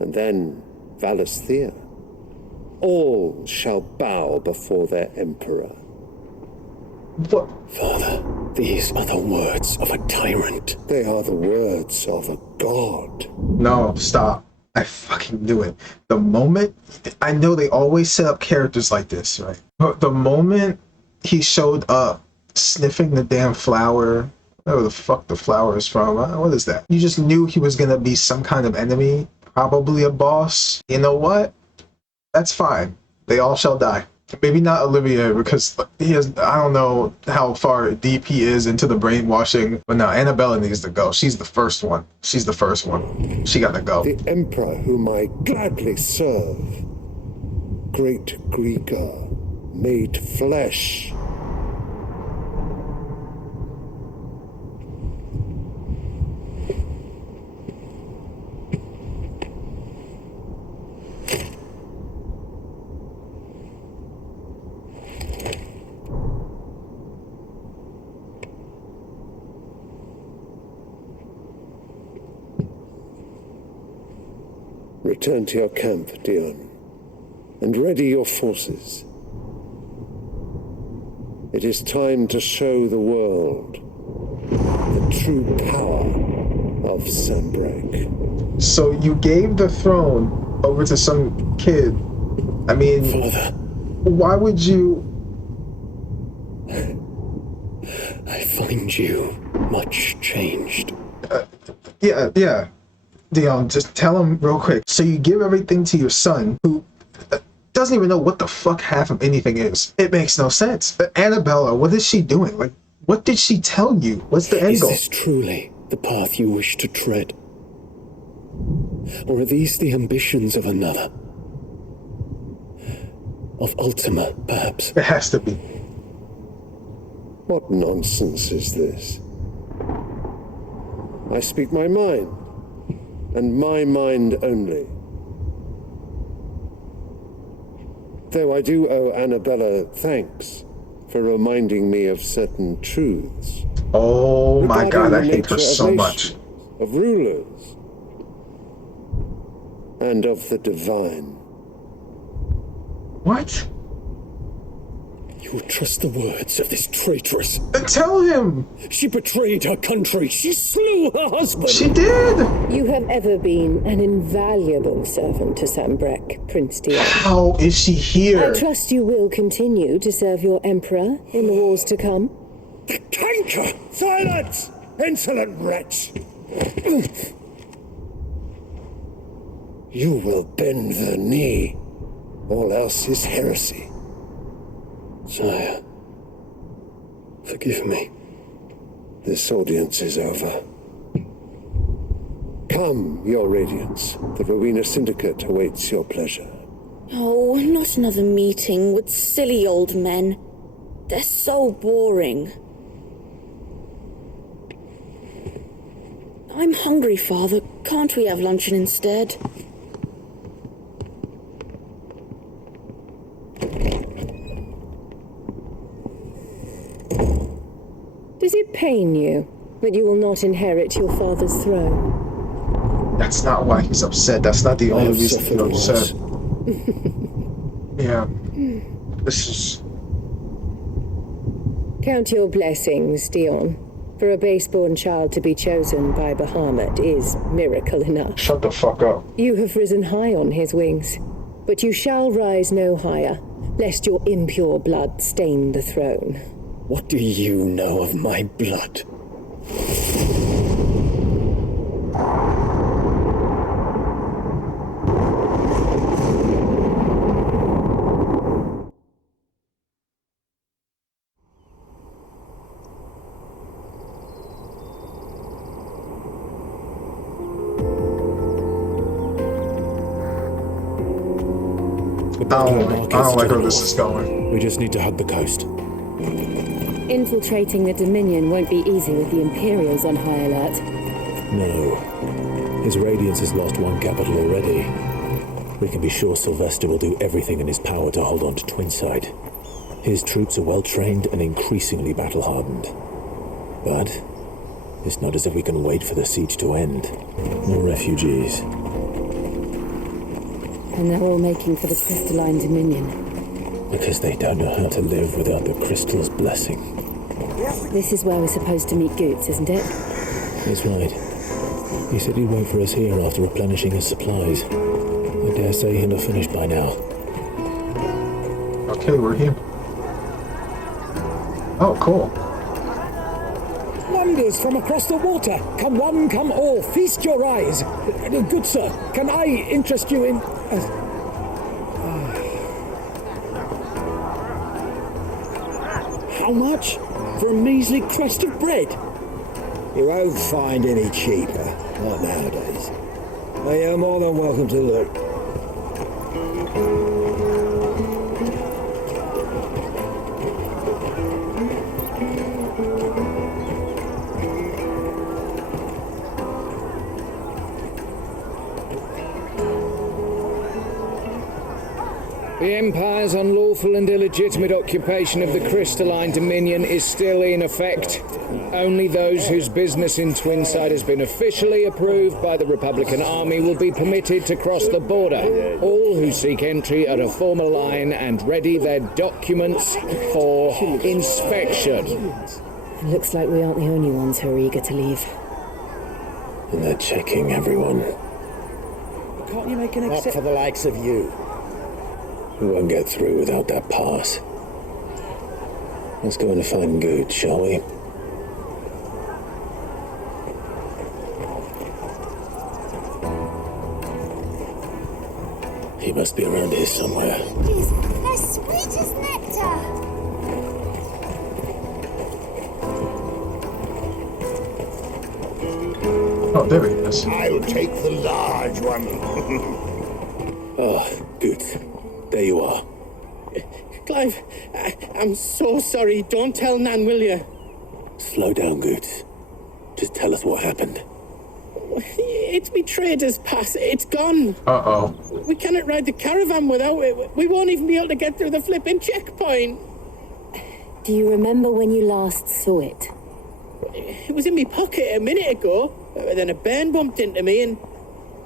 And then Valisthea. All shall bow before their Emperor. What? Father, these are the words of a tyrant. They are the words of a god. No, stop. I fucking knew it. The moment... I know they always set up characters like this, right? But the moment he showed up sniffing the damn flower... Where the fuck the flower is from? What is that? You just knew he was gonna be some kind of enemy. Probably a boss. You know what? That's fine. They all shall die. Maybe not Olivier, because he has... I don't know how far deep he is into the brainwashing. But no, Annabella needs to go. She's the first one. She's the first one. She gotta go. The Emperor whom I gladly serve. Great Greeker, made flesh. Return to your camp, Dion, and ready your forces. It is time to show the world the true power of Sambrek. So you gave the throne over to some kid. I mean, Father, why would you... I find you much changed. Yeah. Dion, just tell him real quick. So you give everything to your son, who doesn't even know what the fuck half of anything is. It makes no sense. Annabella, what is she doing? Like, what did she tell you? What's the end goal? Is this truly the path you wish to tread? Or are these the ambitions of another? Of Ultima, perhaps? It has to be. What nonsense is this? I speak my mind, and my mind only. Though I do owe Annabella thanks for reminding me of certain truths. Oh my god, I regarding the hate her nature of so much. nations, of rulers, and of the divine. What? You would trust the words of this traitress. Tell him! She betrayed her country. She slew her husband. She did! You have ever been an invaluable servant to Sambrek, Prince Dion. How is she here? I trust you will continue to serve your emperor in the wars to come. The canker! Silence! Insolent wretch! You will bend the knee. All else is heresy. Sire, forgive me. This audience is over. Come, your radiance. The Rowena Syndicate awaits your pleasure. Oh, not another meeting with silly old men. They're so boring. I'm hungry, Father. Can't we have luncheon instead? Does it pain you that you will not inherit your father's throne? That's not why he's upset. That's not the only reason he's upset. Yeah. This is... Count your blessings, Dion. For a base-born child to be chosen by Bahamut is miracle enough. Shut the fuck up. You have risen high on his wings, but you shall rise no higher, lest your impure blood stain the throne. What do you know of my blood? I don't like where this is going. We just need to hug the coast. Infiltrating the Dominion won't be easy with the Imperials on high alert. No. His Radiance has lost one capital already. We can be sure Sylvester will do everything in his power to hold on to Twinside. His troops are well-trained and increasingly battle-hardened. But it's not as if we can wait for the siege to end. No refugees. And they're all making for the Crystalline Dominion. Because they don't know how to live without the Crystal's blessing. This is where we're supposed to meet Goots, isn't it? He's right. He said he'd wait for us here after replenishing his supplies. I dare say he'll have finished by now. Okay, we're here. Oh, cool. Wonders from across the water. Come one, come all. Feast your eyes. Good sir, can I interest you in... How much? For a measly crust of bread? You won't find any cheaper. Not nowadays. But you're more than welcome to look. The Empire's unlawful and illegitimate occupation of the Crystalline Dominion is still in effect. Only those whose business in Twinside has been officially approved by the Republican Army will be permitted to cross the border. All who seek entry are to form a line and ready their documents for inspection. It looks like we aren't the only ones who are eager to leave. And they're checking everyone. Can't you make an exception? Not for the likes of you. We won't get through without that pass. Let's go and find Good, shall we? He must be around here somewhere. He's as sweet as nectar. Oh, there he is. I'll take the large one. Oh, Good. There you are. Clive, I'm so sorry. Don't tell Nan, will you? Slow down, Goots. Just tell us what happened. It's me trader's pass. It's gone. Uh-oh. We cannot ride the caravan without it. We won't even be able to get through the flipping checkpoint. Do you remember when you last saw it? It was in my pocket a minute ago. Then a bairn bumped into me and...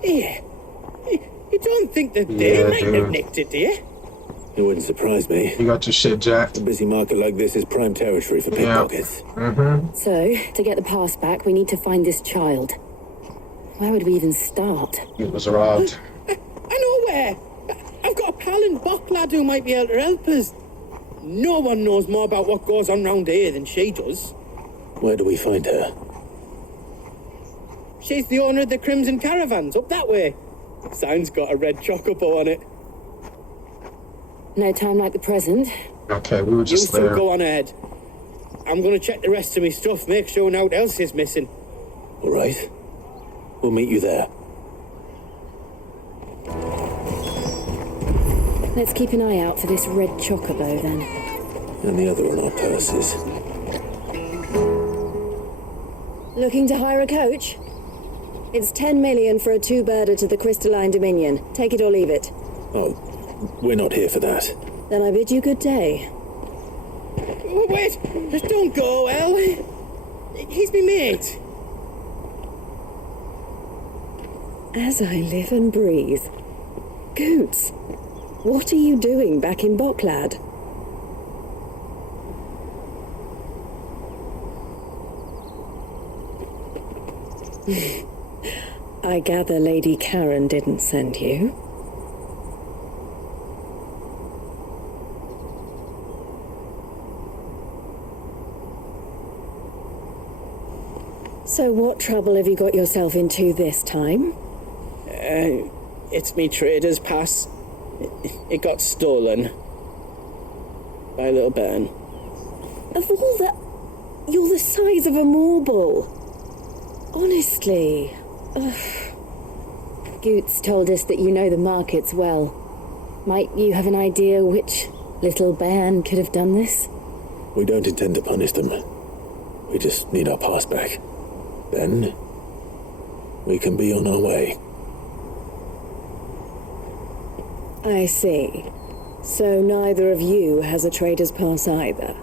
Yeah. You don't think that they might have nicked it, do you? It wouldn't surprise me. You got your shit jacked. A busy market like this is prime territory for pickpockets. So, to get the pass back, we need to find this child. Where would we even start? He was robbed. I know where. I've got a pal in Bock lad who might be able to help us. No one knows more about what goes on round here than she does. Where do we find her? She's the owner of the Crimson Caravans, up that way. Sign's got a red chocobo on it. No time like the present. Okay, we were just You two there. go on ahead. I'm gonna check the rest of my stuff, make sure no one else is missing. All right. We'll meet you there. Let's keep an eye out for this red chocobo, then. And the other on our purses. Looking to hire a coach? It's 10 million for a two-birder to the Crystalline Dominion. Take it or leave it. Oh, we're not here for that. Then I bid you good day. Wait! Don't go, El. He's me mate. As I live and breathe. Goots, what are you doing back in Bocklad? I gather Lady Karen didn't send you. So what trouble have you got yourself into this time? It's me trader's pass. It got stolen. By a little bairn. Of all the... You're the size of a marble. Honestly. Ugh. Goots told us that you know the markets well. Might you have an idea which little bairn could have done this? We don't intend to punish them. We just need our pass back. Then, we can be on our way. I see. So neither of you has a trader's pass either.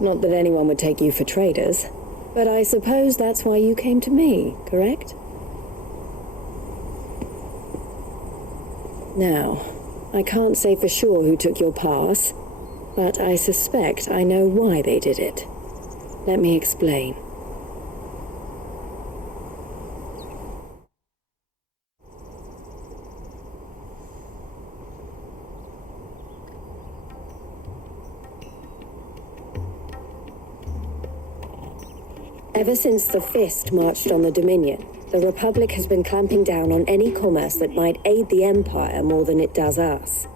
Not that anyone would take you for traders, but I suppose that's why you came to me, correct? Now, I can't say for sure who took your pass, but I suspect I know why they did it. Let me explain. Ever since the Fist marched on the Dominion, the Republic has been clamping down on any commerce that might aid the Empire more than it does us.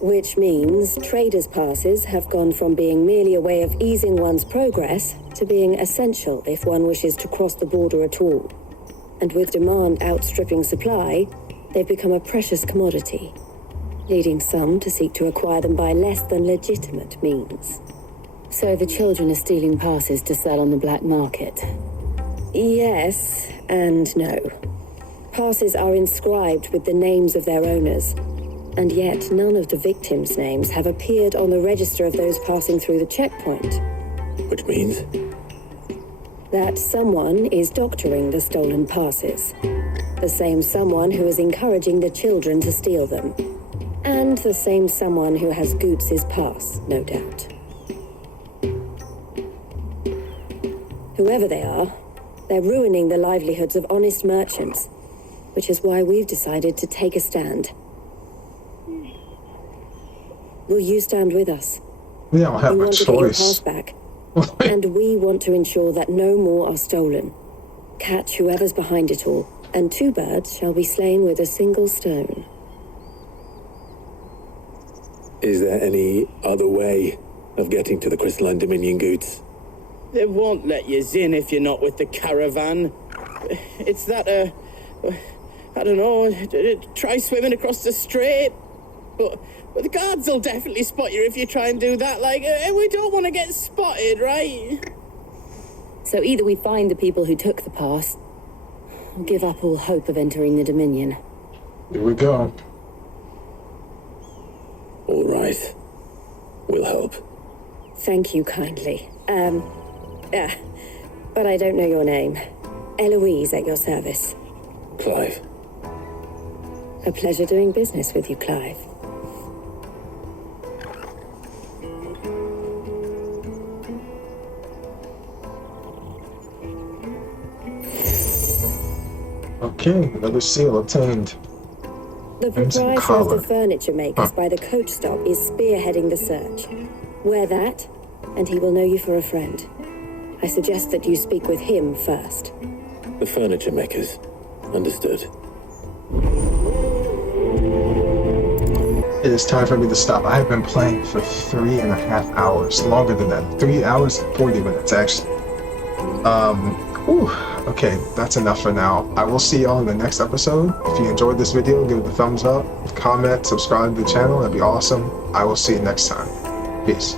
Which means traders' passes have gone from being merely a way of easing one's progress to being essential if one wishes to cross the border at all. And with demand outstripping supply, they've become a precious commodity, leading some to seek to acquire them by less than legitimate means. So the children are stealing passes to sell on the black market? Yes and no. Passes are inscribed with the names of their owners, and yet none of the victims' names have appeared on the register of those passing through the checkpoint. Which means? That someone is doctoring the stolen passes. The same someone who is encouraging the children to steal them. And the same someone who has Goots' pass, no doubt. Whoever they are, they're ruining the livelihoods of honest merchants, which is why we've decided to take a stand. Will you stand with us? We don't have we a want to get your pass choice. back, and we want to ensure that no more are stolen. Catch whoever's behind it all, and two birds shall be slain with a single stone. Is there any other way of getting to the Crystalline Dominion, Goots? They won't let you in if you're not with the caravan. It's that, I don't know, try swimming across the strait. But the guards will definitely spot you if you try and do that. Like, we don't want to get spotted, right? So either we find the people who took the pass, or give up all hope of entering the Dominion. Here we go. All right. We'll help. Thank you kindly. But I don't know your name. Eloise at your service. Clive. A pleasure doing business with you, Clive. Okay, another seal obtained. The proprietor of the furniture makers by the coach stop is spearheading the search. Wear that, and he will know you for a friend. I suggest that you speak with him first. The furniture makers. Understood. It is time for me to stop. I have been playing for 3.5 hours. Longer than that. 3 hours and 40 minutes, actually. Okay, that's enough for now. I will see y'all in the next episode. If you enjoyed this video, give it a thumbs up, comment, subscribe to the channel. That'd be awesome. I will see you next time. Peace.